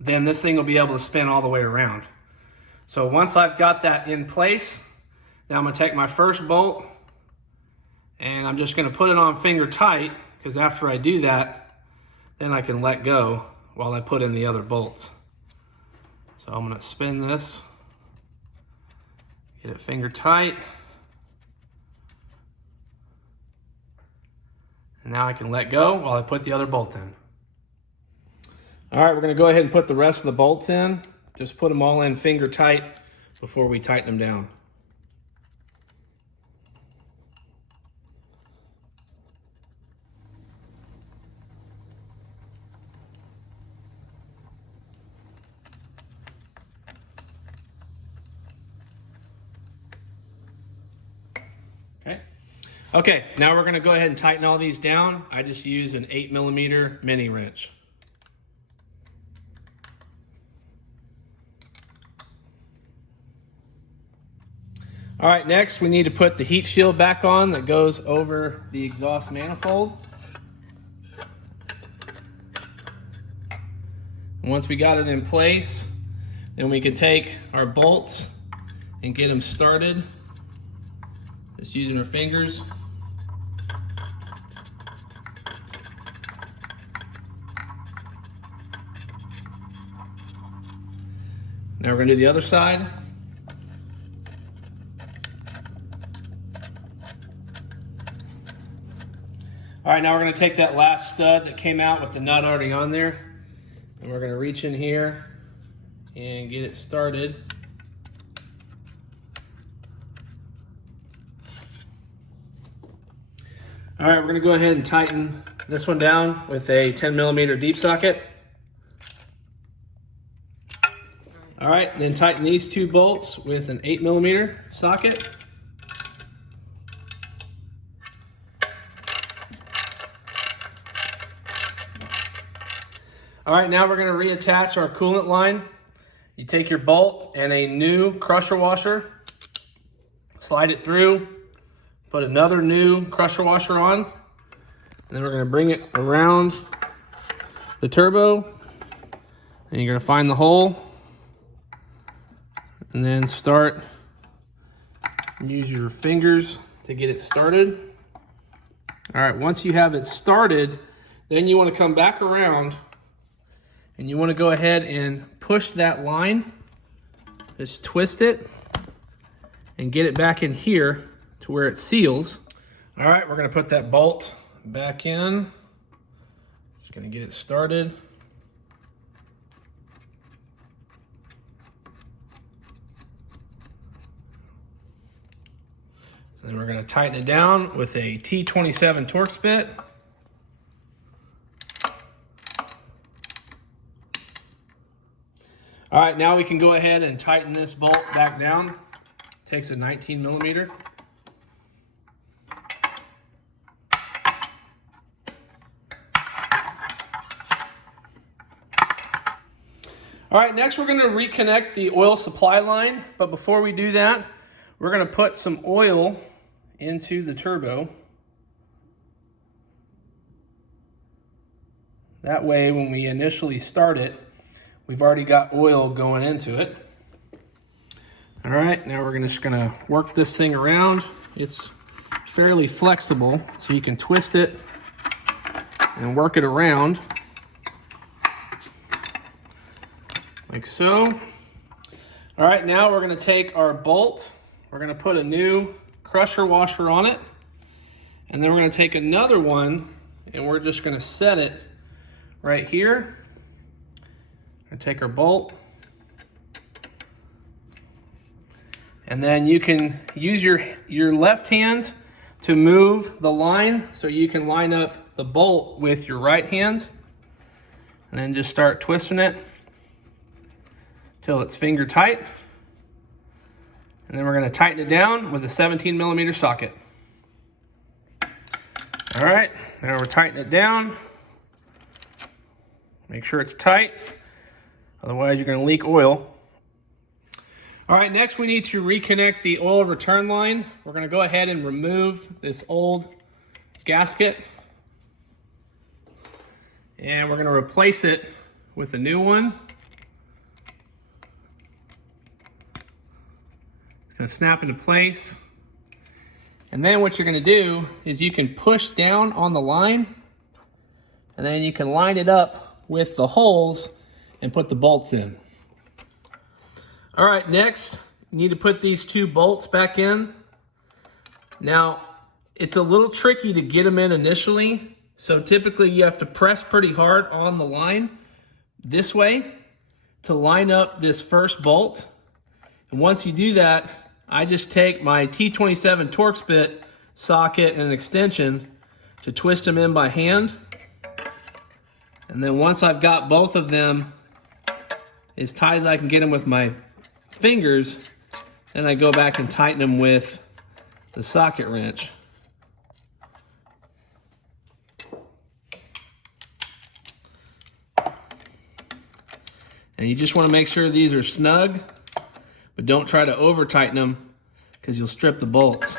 then this thing will be able to spin all the way around. So once I've got that in place, now I'm gonna take my first bolt and I'm just gonna put it on finger tight, because after I do that, then I can let go while I put in the other bolts. So I'm gonna spin this. Get it finger tight. And now I can let go while I put the other bolt in. All right, we're gonna go ahead and put the rest of the bolts in. Just put them all in finger tight before we tighten them down. Okay, now we're gonna go ahead and tighten all these down. I just use an 8mm mini wrench. All right, next we need to put the heat shield back on that goes over the exhaust manifold. And once we got it in place, then we can take our bolts and get them started. Just using our fingers. Now we're going to do the other side. All right, now we're going to take that last stud that came out with the nut already on there, and we're going to reach in here and get it started. All right, we're going to go ahead and tighten this one down with a 10mm deep socket. All right, then tighten these 2 bolts with an 8mm socket. All right, now we're gonna reattach our coolant line. You take your bolt and a new crusher washer, slide it through, put another new crusher washer on, and then we're gonna bring it around the turbo, and you're gonna find the hole, and then start and use your fingers to get it started. All right, once you have it started, then you want to come back around and you want to go ahead and push that line. Just twist it and get it back in here to where it seals. All right, we're going to put that bolt back in. Just going to get it started. Then we're going to tighten it down with a T27 Torx bit. All right, now we can go ahead and tighten this bolt back down. Takes a 19 millimeter. All right, next we're going to reconnect the oil supply line, but before we do that, we're going to put some oil into the turbo. That way, when we initially start it, we've already got oil going into it. All right, now we're just gonna work this thing around. It's fairly flexible, so you can twist it and work it around. Like so. All right, now we're gonna take our bolt, we're gonna put a new crusher washer on it, and then we're gonna take another one and we're just gonna set it right here. We're gonna take our bolt, and then you can use your left hand to move the line so you can line up the bolt with your right hand, and then just start twisting it till it's finger tight. And then we're going to tighten it down with a 17 millimeter socket. All right, now we're tightening it down. Make sure it's tight, otherwise you're going to leak oil. All right, next we need to reconnect the oil return line. We're going to go ahead and remove this old gasket, and we're going to replace it with a new one. It's going to snap into place. And then what you're going to do is you can push down on the line, and then you can line it up with the holes and put the bolts in. All right, next, you need to put these two bolts back in. Now, it's a little tricky to get them in initially, so typically you have to press pretty hard on the line this way to line up this first bolt. And once you do that, I just take my T27 Torx Bit Socket and an extension to twist them in by hand. And then once I've got both of them as tight as I can get them with my fingers, then I go back and tighten them with the socket wrench. And you just want to make sure these are snug, but don't try to over tighten them because you'll strip the bolts.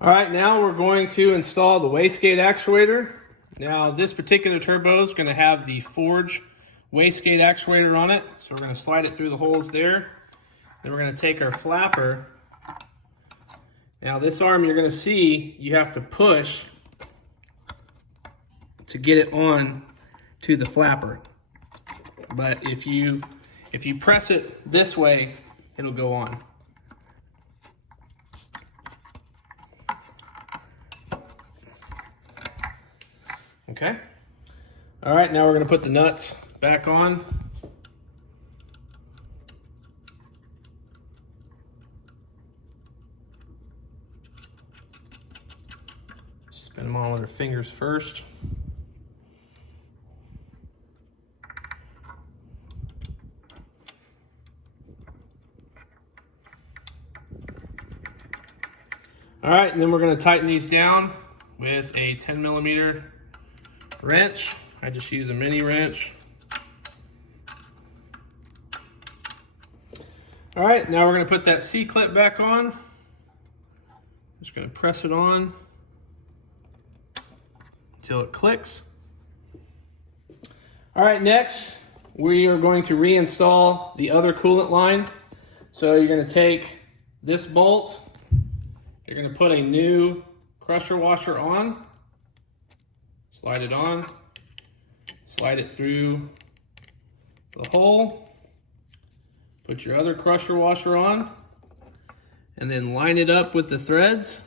All right, now we're going to install the wastegate actuator. Now this particular turbo is going to have the forge wastegate actuator on it, so we're going to slide it through the holes there. Then we're going to take our flapper. Now this arm, you're going to see you have to push to get it on to the flapper. But if you press it this way, it'll go on. Okay. All right, now we're going to put the nuts back on. Spin them on with our fingers first. All right, and then we're going to tighten these down with a 10 millimeter wrench. I just use a mini wrench. All right, now we're going to put that C-clip back on. Just going to press it on until it clicks. All right, next we are going to reinstall the other coolant line. So you're going to take this bolt, you're going to put a new crusher washer on, slide it on, slide it through the hole, put your other crusher washer on, and then line it up with the threads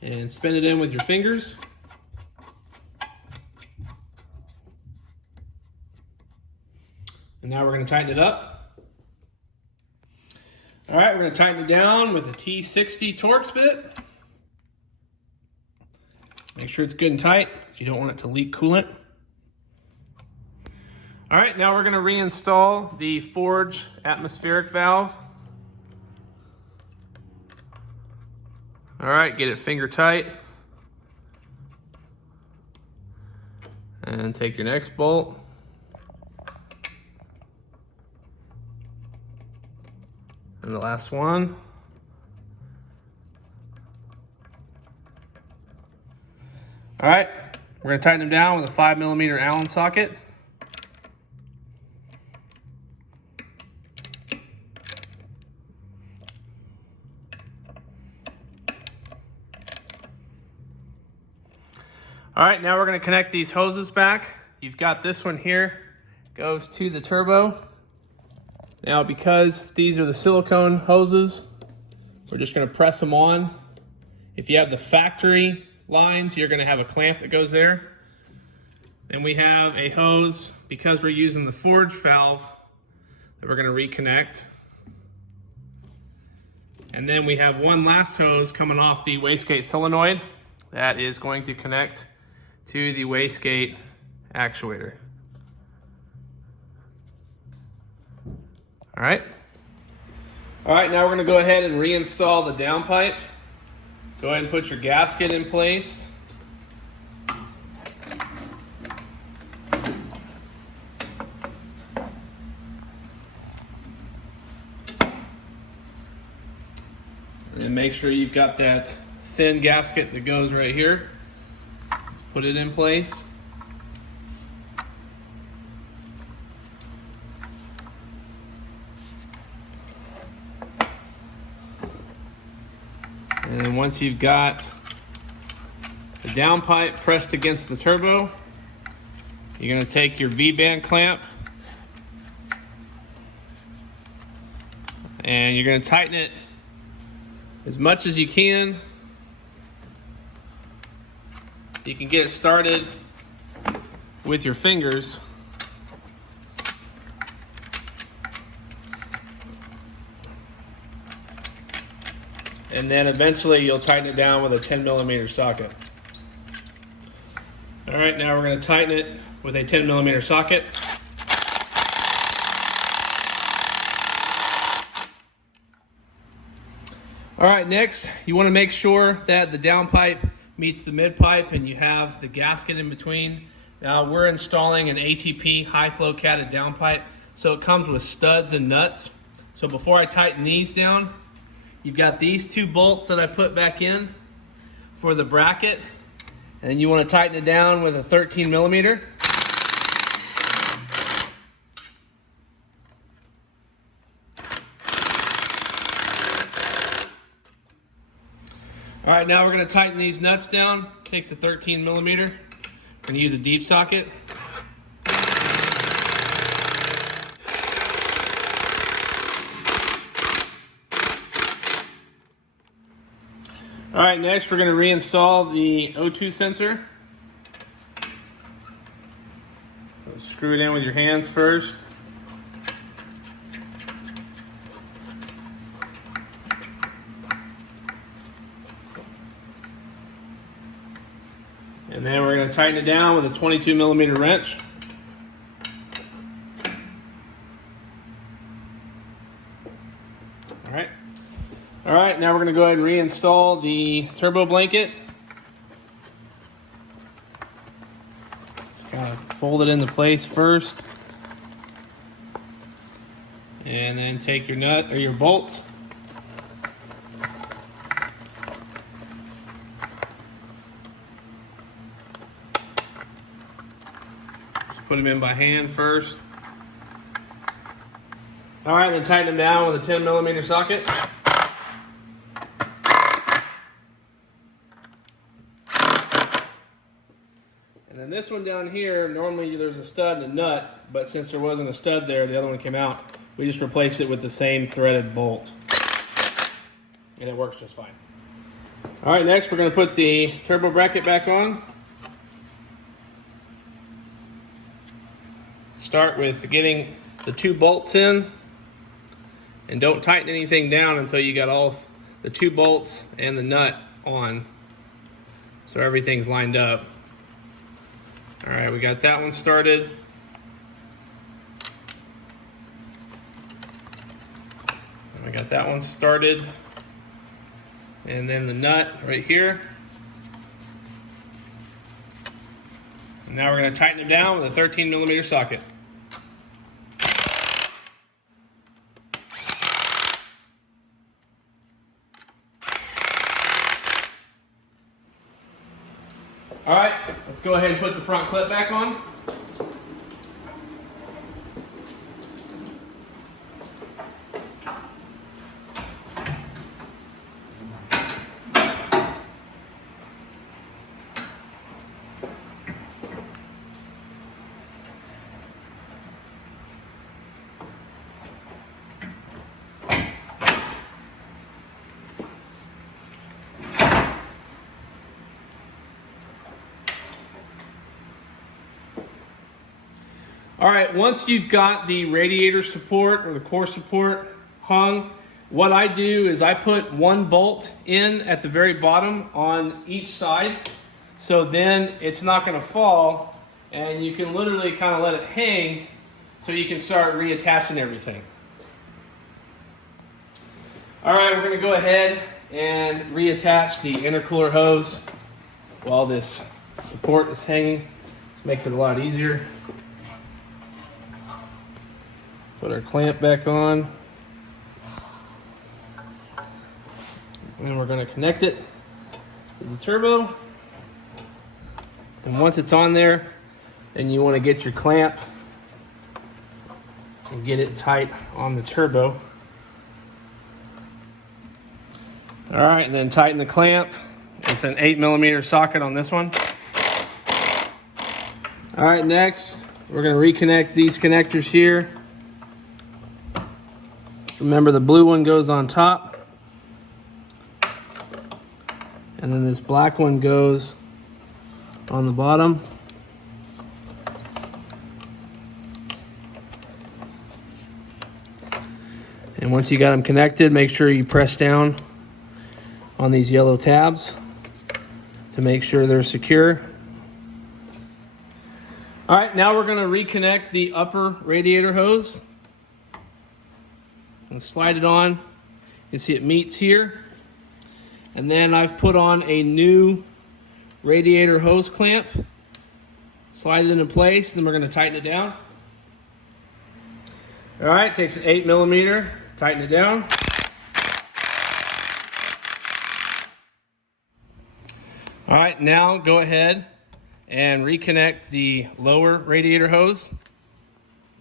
and spin it in with your fingers. And now we're going to tighten it up. All right, we're going to tighten it down with a T60 Torx bit. Make sure it's good and tight, so you don't want it to leak coolant. All right, now we're going to reinstall the forge atmospheric valve. All right, get it finger tight. And take your next bolt. And the last one. All right, we're going to tighten them down with a 5mm Allen socket. All right, now we're going to connect these hoses back. You've got this one here, goes to the turbo. Now, because these are the silicone hoses, we're just going to press them on. If you have the factory lines, you're going to have a clamp that goes there. Then we have a hose, because we're using the forge valve, that we're going to reconnect. And then we have one last hose coming off the wastegate solenoid that is going to connect to the wastegate actuator. All right. All right, now we're going to go ahead and reinstall the downpipe. Go ahead and put your gasket in place. And make sure you've got that thin gasket that goes right here. Put it in place. And once you've got the downpipe pressed against the turbo, you're going to take your V-band clamp and you're going to tighten it as much as you can. You can get it started with your fingers. And then eventually you'll tighten it down with a 10mm socket. All right, now we're going to tighten it with a 10mm socket. All right, next you want to make sure that the downpipe meets the mid pipe and you have the gasket in between. Now we're installing an ATP high flow catted downpipe, so it comes with studs and nuts. So before I tighten these down, you've got these two bolts that I put back in for the bracket, and then you want to tighten it down with a 13mm. All right, now we're going to tighten these nuts down. Takes a 13mm. We're going to use a deep socket. All right, next we're going to reinstall the O2 sensor. So screw it in with your hands first. And then we're going to tighten it down with a 22mm wrench. All right. All right, now we're going to go ahead and reinstall the turbo blanket. Just kind of fold it into place first. And then take your nut or your bolts. Put them in by hand first. All right, then tighten them down with a 10mm socket. And then this one down here, normally there's a stud and a nut, but since there wasn't a stud there, the other one came out. We just replaced it with the same threaded bolt. And it works just fine. All right, next we're going to put the turbo bracket back on. Start with getting the 2 bolts in, and don't tighten anything down until you got all the 2 bolts and the nut on, so everything's lined up. All right, we got that one started. I got that one started, and then the nut right here. And now we're going to tighten it down with a 13mm socket. All right, let's go ahead and put the front clip back on. All right, once you've got the radiator support or the core support hung, what I do is I put 1 bolt in at the very bottom on each side, so then it's not going to fall, and you can literally kind of let it hang so you can start reattaching everything. All right, we're going to go ahead and reattach the intercooler hose while this support is hanging. This makes it a lot easier. Put our clamp back on, and we're going to connect it to the turbo. And once it's on there, then you want to get your clamp and get it tight on the turbo. All right, and then tighten the clamp with an 8mm socket on this one. All right, next we're going to reconnect these connectors here. Remember, the blue one goes on top, and then this black one goes on the bottom. And once you got them connected, make sure you press down on these yellow tabs to make sure they're secure. All right, now we're going to reconnect the upper radiator hose. And slide it on. You can see it meets here. And then I've put on a new radiator hose clamp. Slide it into place, then we're going to tighten it down. All right, takes an 8mm, tighten it down. All right, now go ahead and reconnect the lower radiator hose.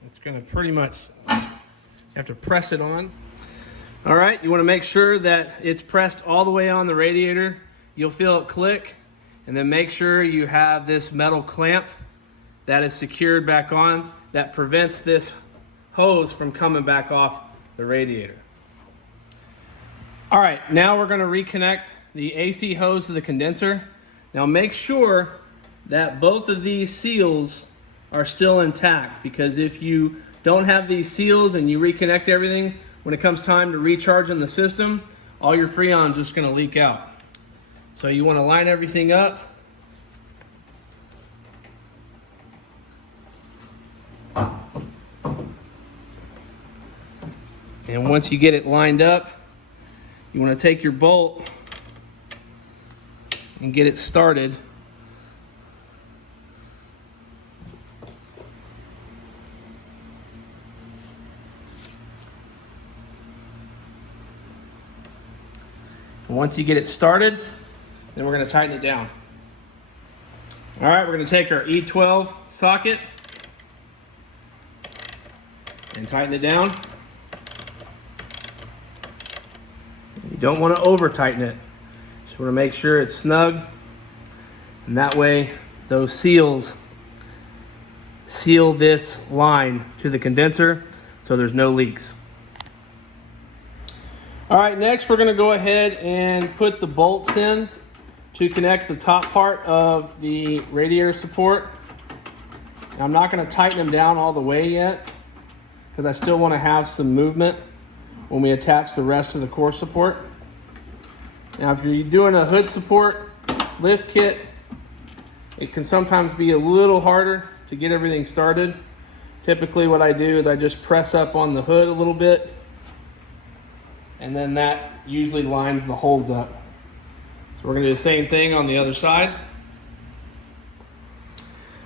It's going to pretty much, you have to press it on. All right, you want to make sure that it's pressed all the way on the radiator. You'll feel it click, and then make sure you have this metal clamp that is secured back on that prevents this hose from coming back off the radiator. All right, now we're going to reconnect the AC hose to the condenser. Now make sure that both of these seals are still intact, because if you don't have these seals and you reconnect everything, when it comes time to recharge in the system, all your Freon's just going to leak out. So you want to line everything up. And once you get it lined up, you want to take your bolt and get it started. And once you get it started, then we're going to tighten it down. All right, we're going to take our E12 socket and tighten it down. You don't want to over tighten it. Just want to make sure it's snug, and that way those seals seal this line to the condenser so there's no leaks. All right, next we're going to go ahead and put the bolts in to connect the top part of the radiator support. Now, I'm not going to tighten them down all the way yet, because I still want to have some movement when we attach the rest of the core support. Now, if you're doing a hood support lift kit, it can sometimes be a little harder to get everything started. Typically what I do is I just press up on the hood a little bit, and then that usually lines the holes up. So we're going to do the same thing on the other side.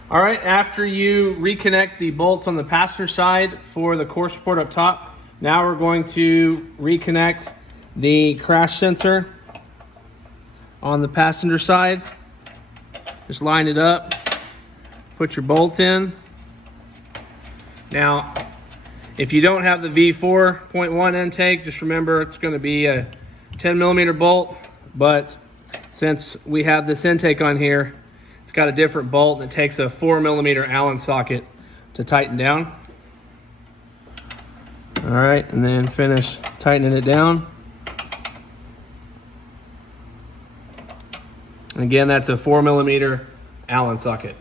All right, after you reconnect the bolts on the passenger side for the core support up top, now we're going to reconnect the crash sensor on the passenger side. Just line it up, put your bolt in. Now, if you don't have the V4.1 intake, just remember it's going to be a 10 millimeter bolt, but since we have this intake on here, it's got a different bolt that takes a 4 millimeter Allen socket to tighten down. All right, and then finish tightening it down. And again, that's a 4 millimeter Allen socket.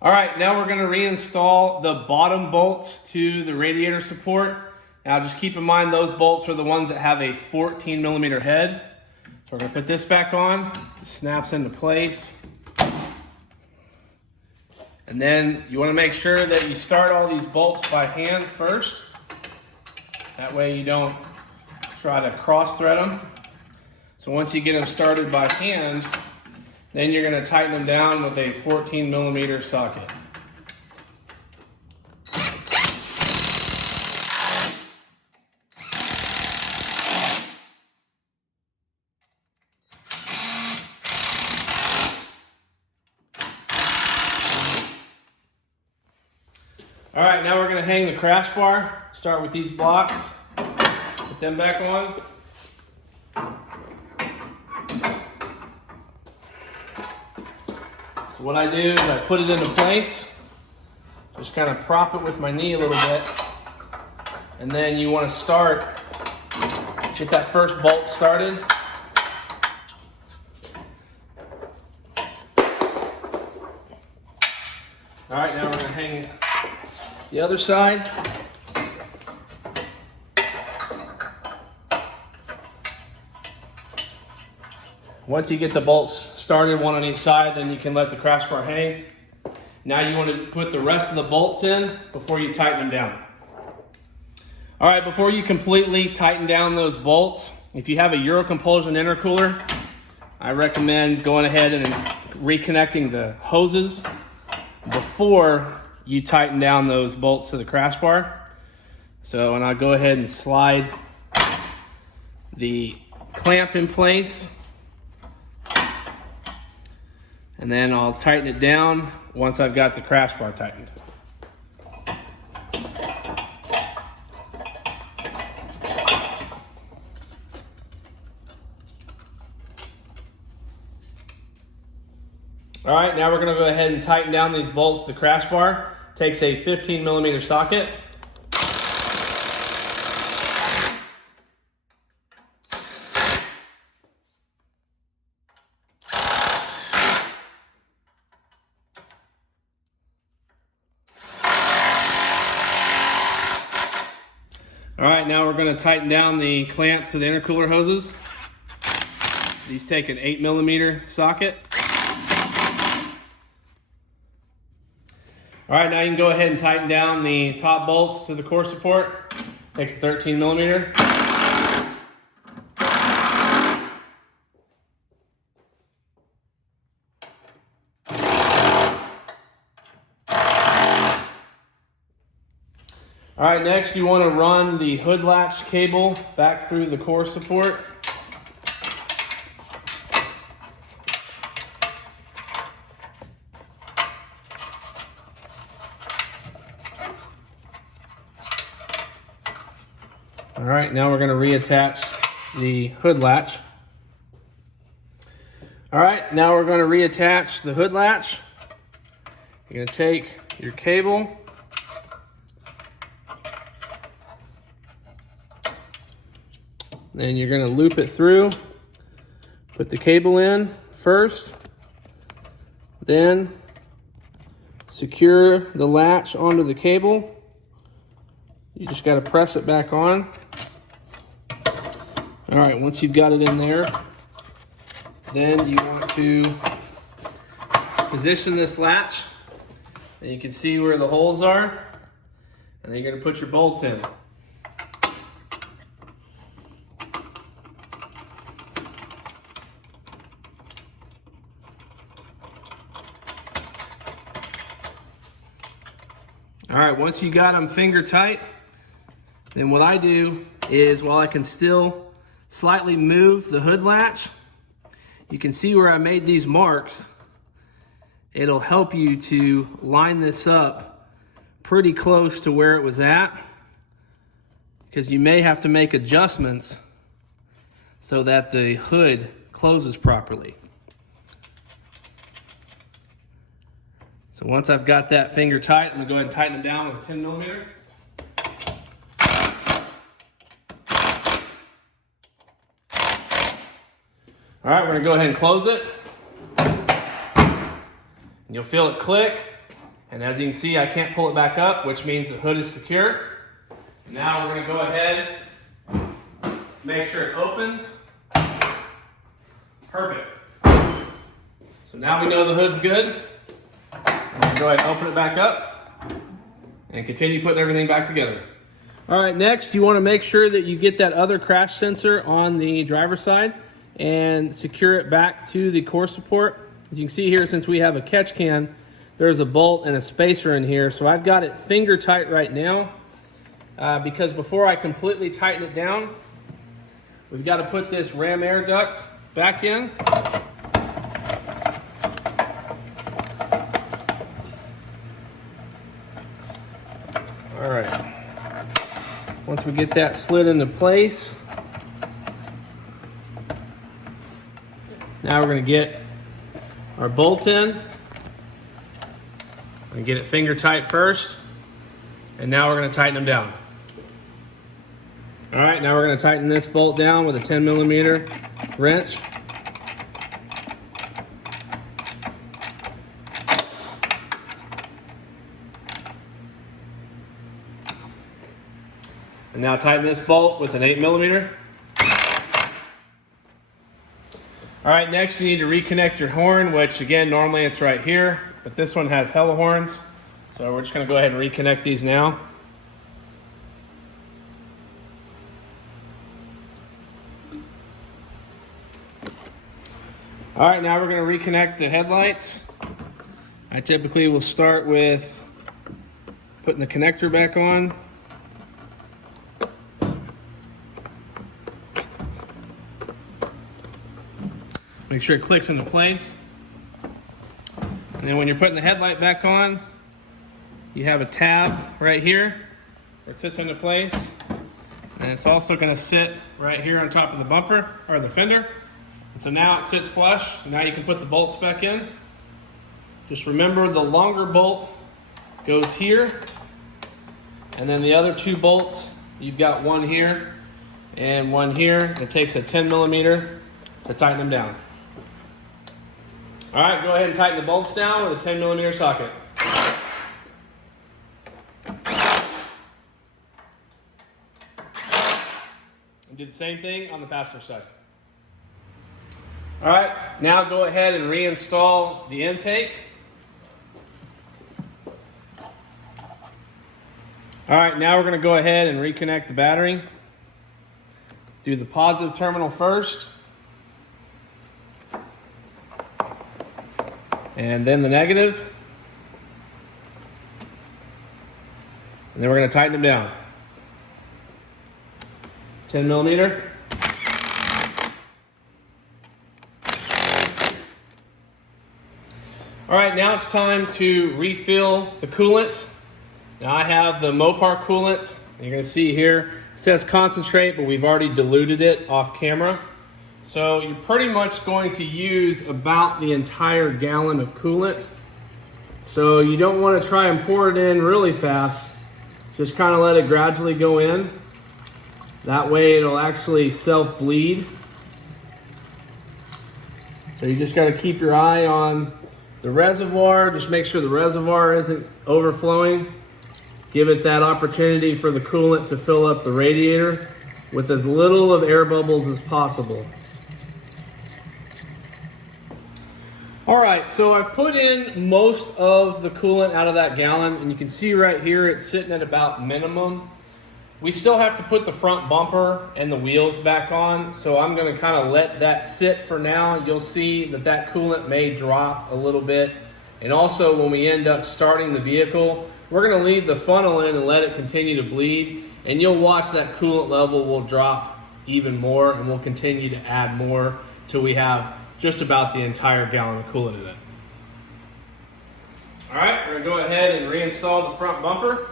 All right, now we're going to reinstall the bottom bolts to the radiator support. Now just keep in mind those bolts are the ones that have a 14 millimeter head. So we're going to put this back on. It snaps into place. And then you want to make sure that you start all these bolts by hand first. That way you don't try to cross thread them. So once you get them started by hand, then you're going to tighten them down with a 14 millimeter socket. All right, now we're going to hang the crash bar. Start with these blocks. Put them back on. So what I do is I put it into place. Just kind of prop it with my knee a little bit. And then you want to start, get that first bolt started. All right, now we're going to hang the other side. Once you get the bolts started, one on each side, then you can let the crash bar hang. Now you want to put the rest of the bolts in before you tighten them down. All right, before you completely tighten down those bolts, if you have a Euro compulsion intercooler, I recommend going ahead and reconnecting the hoses before you tighten down those bolts to the crash bar. So, and I'll go ahead and slide the clamp in place, and then I'll tighten it down once I've got the crash bar tightened. All right, now we're going to go ahead and tighten down these bolts to the crash bar. Takes a 15 millimeter socket. All right, now we're going to tighten down the clamps to the intercooler hoses. These take an 8 millimeter socket. All right, now you can go ahead and tighten down the top bolts to the core support. Takes a 13 millimeter. All right, next you want to run the hood latch cable back through the core support. All right, now we're going to reattach the hood latch. All right, now we're going to reattach the hood latch. You're going to take your cable, then you're going to loop it through, put the cable in first, then secure the latch onto the cable, You just got to press it back on. All right, once you've got it in there, then you want to position this latch, and you can see where the holes are, and then you're going to put your bolts in. All right, once you got them finger tight, then what I do is, while I can still slightly move the hood latch, you can see where I made these marks. It'll help you to line this up pretty close to where it was at, because you may have to make adjustments so that the hood closes properly. So once I've got that finger tight, I'm gonna go ahead and tighten it down with a 10 millimeter. All right, we're gonna go ahead and close it. And you'll feel it click. And as you can see, I can't pull it back up, which means the hood is secure. And now we're gonna go ahead, make sure it opens. Perfect. So now we know the hood's good. I'm gonna go ahead and open it back up and continue putting everything back together. All right, next you wanna make sure that you get that other crash sensor on the driver's side and secure it back to the core support. As you can see here, since we have a catch can, there's a bolt and a spacer in here. So I've got it finger tight right now because before I completely tighten it down, we've got to put this ram air duct back in. All right, once we get that slid into place, now we're going to get our bolt in. And get it finger tight first, and now we're going to tighten them down. All right, now we're going to tighten this bolt down with a 10 millimeter wrench. And now tighten this bolt with an 8 millimeter. All right, next you need to reconnect your horn, which again, normally it's right here, but this one has hella horns. So we're just gonna go ahead and reconnect these now. All right, now we're gonna reconnect the headlights. I typically will start with putting the connector back on. Make sure it clicks into place. And then when you're putting the headlight back on, you have a tab right here where it sits into place. And it's also going to sit right here on top of the bumper or the fender. And so now it sits flush. Now you can put the bolts back in. Just remember the longer bolt goes here. And then the other two bolts, you've got one here and one here. It takes a 10 millimeter to tighten them down. All right, go ahead and tighten the bolts down with a 10 millimeter socket. And do the same thing on the passenger side. All right, now go ahead and reinstall the intake. All right, now we're going to go ahead and reconnect the battery. Do the positive terminal first. And then the negative. And then we're going to tighten them down. 10 millimeter. All right, now it's time to refill the coolant. Now I have the Mopar coolant. You're going to see here, it says concentrate, but we've already diluted it off camera. So you're pretty much going to use about the entire gallon of coolant. So you don't want to try and pour it in really fast. Just kind of let it gradually go in. That way it'll actually self-bleed. So you just got to keep your eye on the reservoir. Just make sure the reservoir isn't overflowing. Give it that opportunity for the coolant to fill up the radiator with as little of air bubbles as possible. All right, so I've put in most of the coolant out of that gallon, and you can see right here it's sitting at about minimum. We still have to put the front bumper and the wheels back on, so I'm gonna kind of let that sit for now. You'll see that that coolant may drop a little bit. And also when we end up starting the vehicle, we're gonna leave the funnel in and let it continue to bleed, and you'll watch that coolant level will drop even more, and we'll continue to add more till we have just about the entire gallon of coolant in it. All right, we're gonna go ahead and reinstall the front bumper.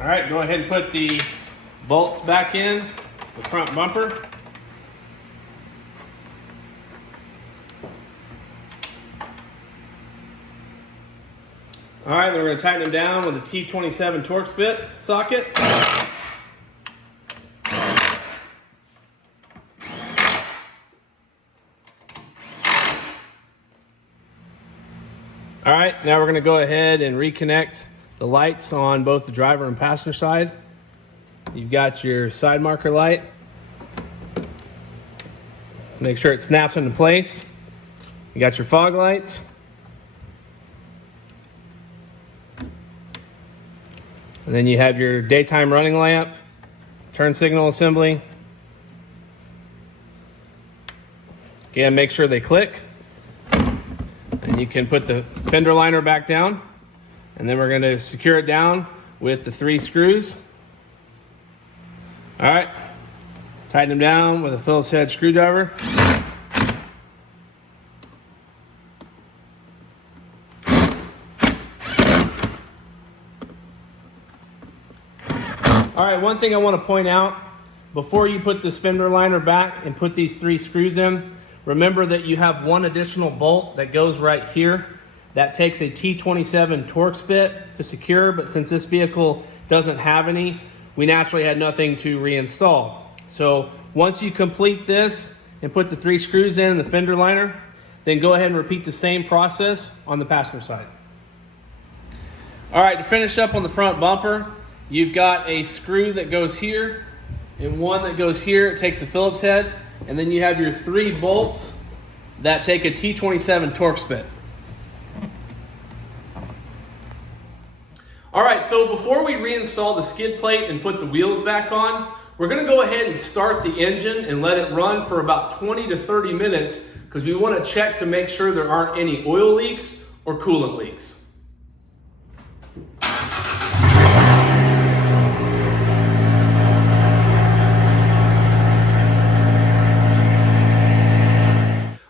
All right, go ahead and put the bolts back in the front bumper. All right, then we're going to tighten them down with a T27 Torx Bit Socket. All right, now we're going to go ahead and reconnect the lights on both the driver and passenger side. You've got your side marker light. Make sure it snaps into place. You got your fog lights. And then you have your daytime running lamp, turn signal assembly. Again, make sure they click. And you can put the fender liner back down. And then we're going to secure it down with the 3 screws. All right, tighten them down with a Phillips head screwdriver. All right, one thing I want to point out, before you put this fender liner back and put these 3 screws in, remember that you have one additional bolt that goes right here. That takes a T27 Torx bit to secure, but since this vehicle doesn't have any, we naturally had nothing to reinstall. So once you complete this and put the 3 screws in and the fender liner, then go ahead and repeat the same process on the passenger side. All right, to finish up on the front bumper, you've got a screw that goes here and one that goes here. It takes the Phillips head, and then you have your 3 bolts that take a T27 Torx bit. All right, so before we reinstall the skid plate and put the wheels back on, we're gonna go ahead and start the engine and let it run for about 20 to 30 minutes because we wanna check to make sure there aren't any oil leaks or coolant leaks.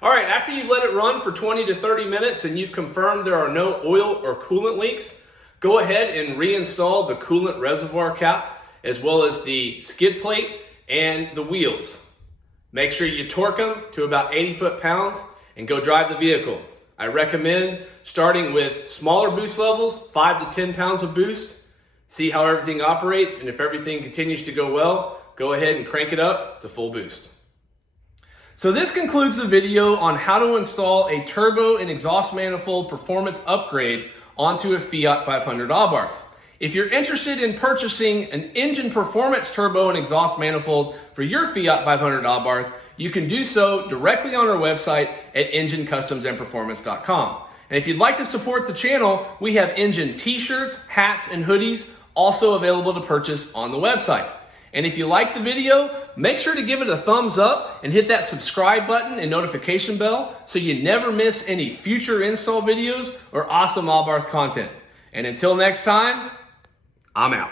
All right, after you've let it run for 20 to 30 minutes and you've confirmed there are no oil or coolant leaks, go ahead and reinstall the coolant reservoir cap as well as the skid plate and the wheels. Make sure you torque them to about 80 foot-pounds and go drive the vehicle. I recommend starting with smaller boost levels, 5 to 10 pounds of boost. See how everything operates, and if everything continues to go well, go ahead and crank it up to full boost. So this concludes the video on how to install a turbo and exhaust manifold performance upgrade onto a Fiat 500 Abarth. If you're interested in purchasing an engine performance turbo and exhaust manifold for your Fiat 500 Abarth, you can do so directly on our website at enginecustomsandperformance.com. And if you'd like to support the channel, we have engine t-shirts, hats, and hoodies also available to purchase on the website. And if you like the video, make sure to give it a thumbs up and hit that subscribe button and notification bell so you never miss any future install videos or awesome Abarth content. And until next time, I'm out.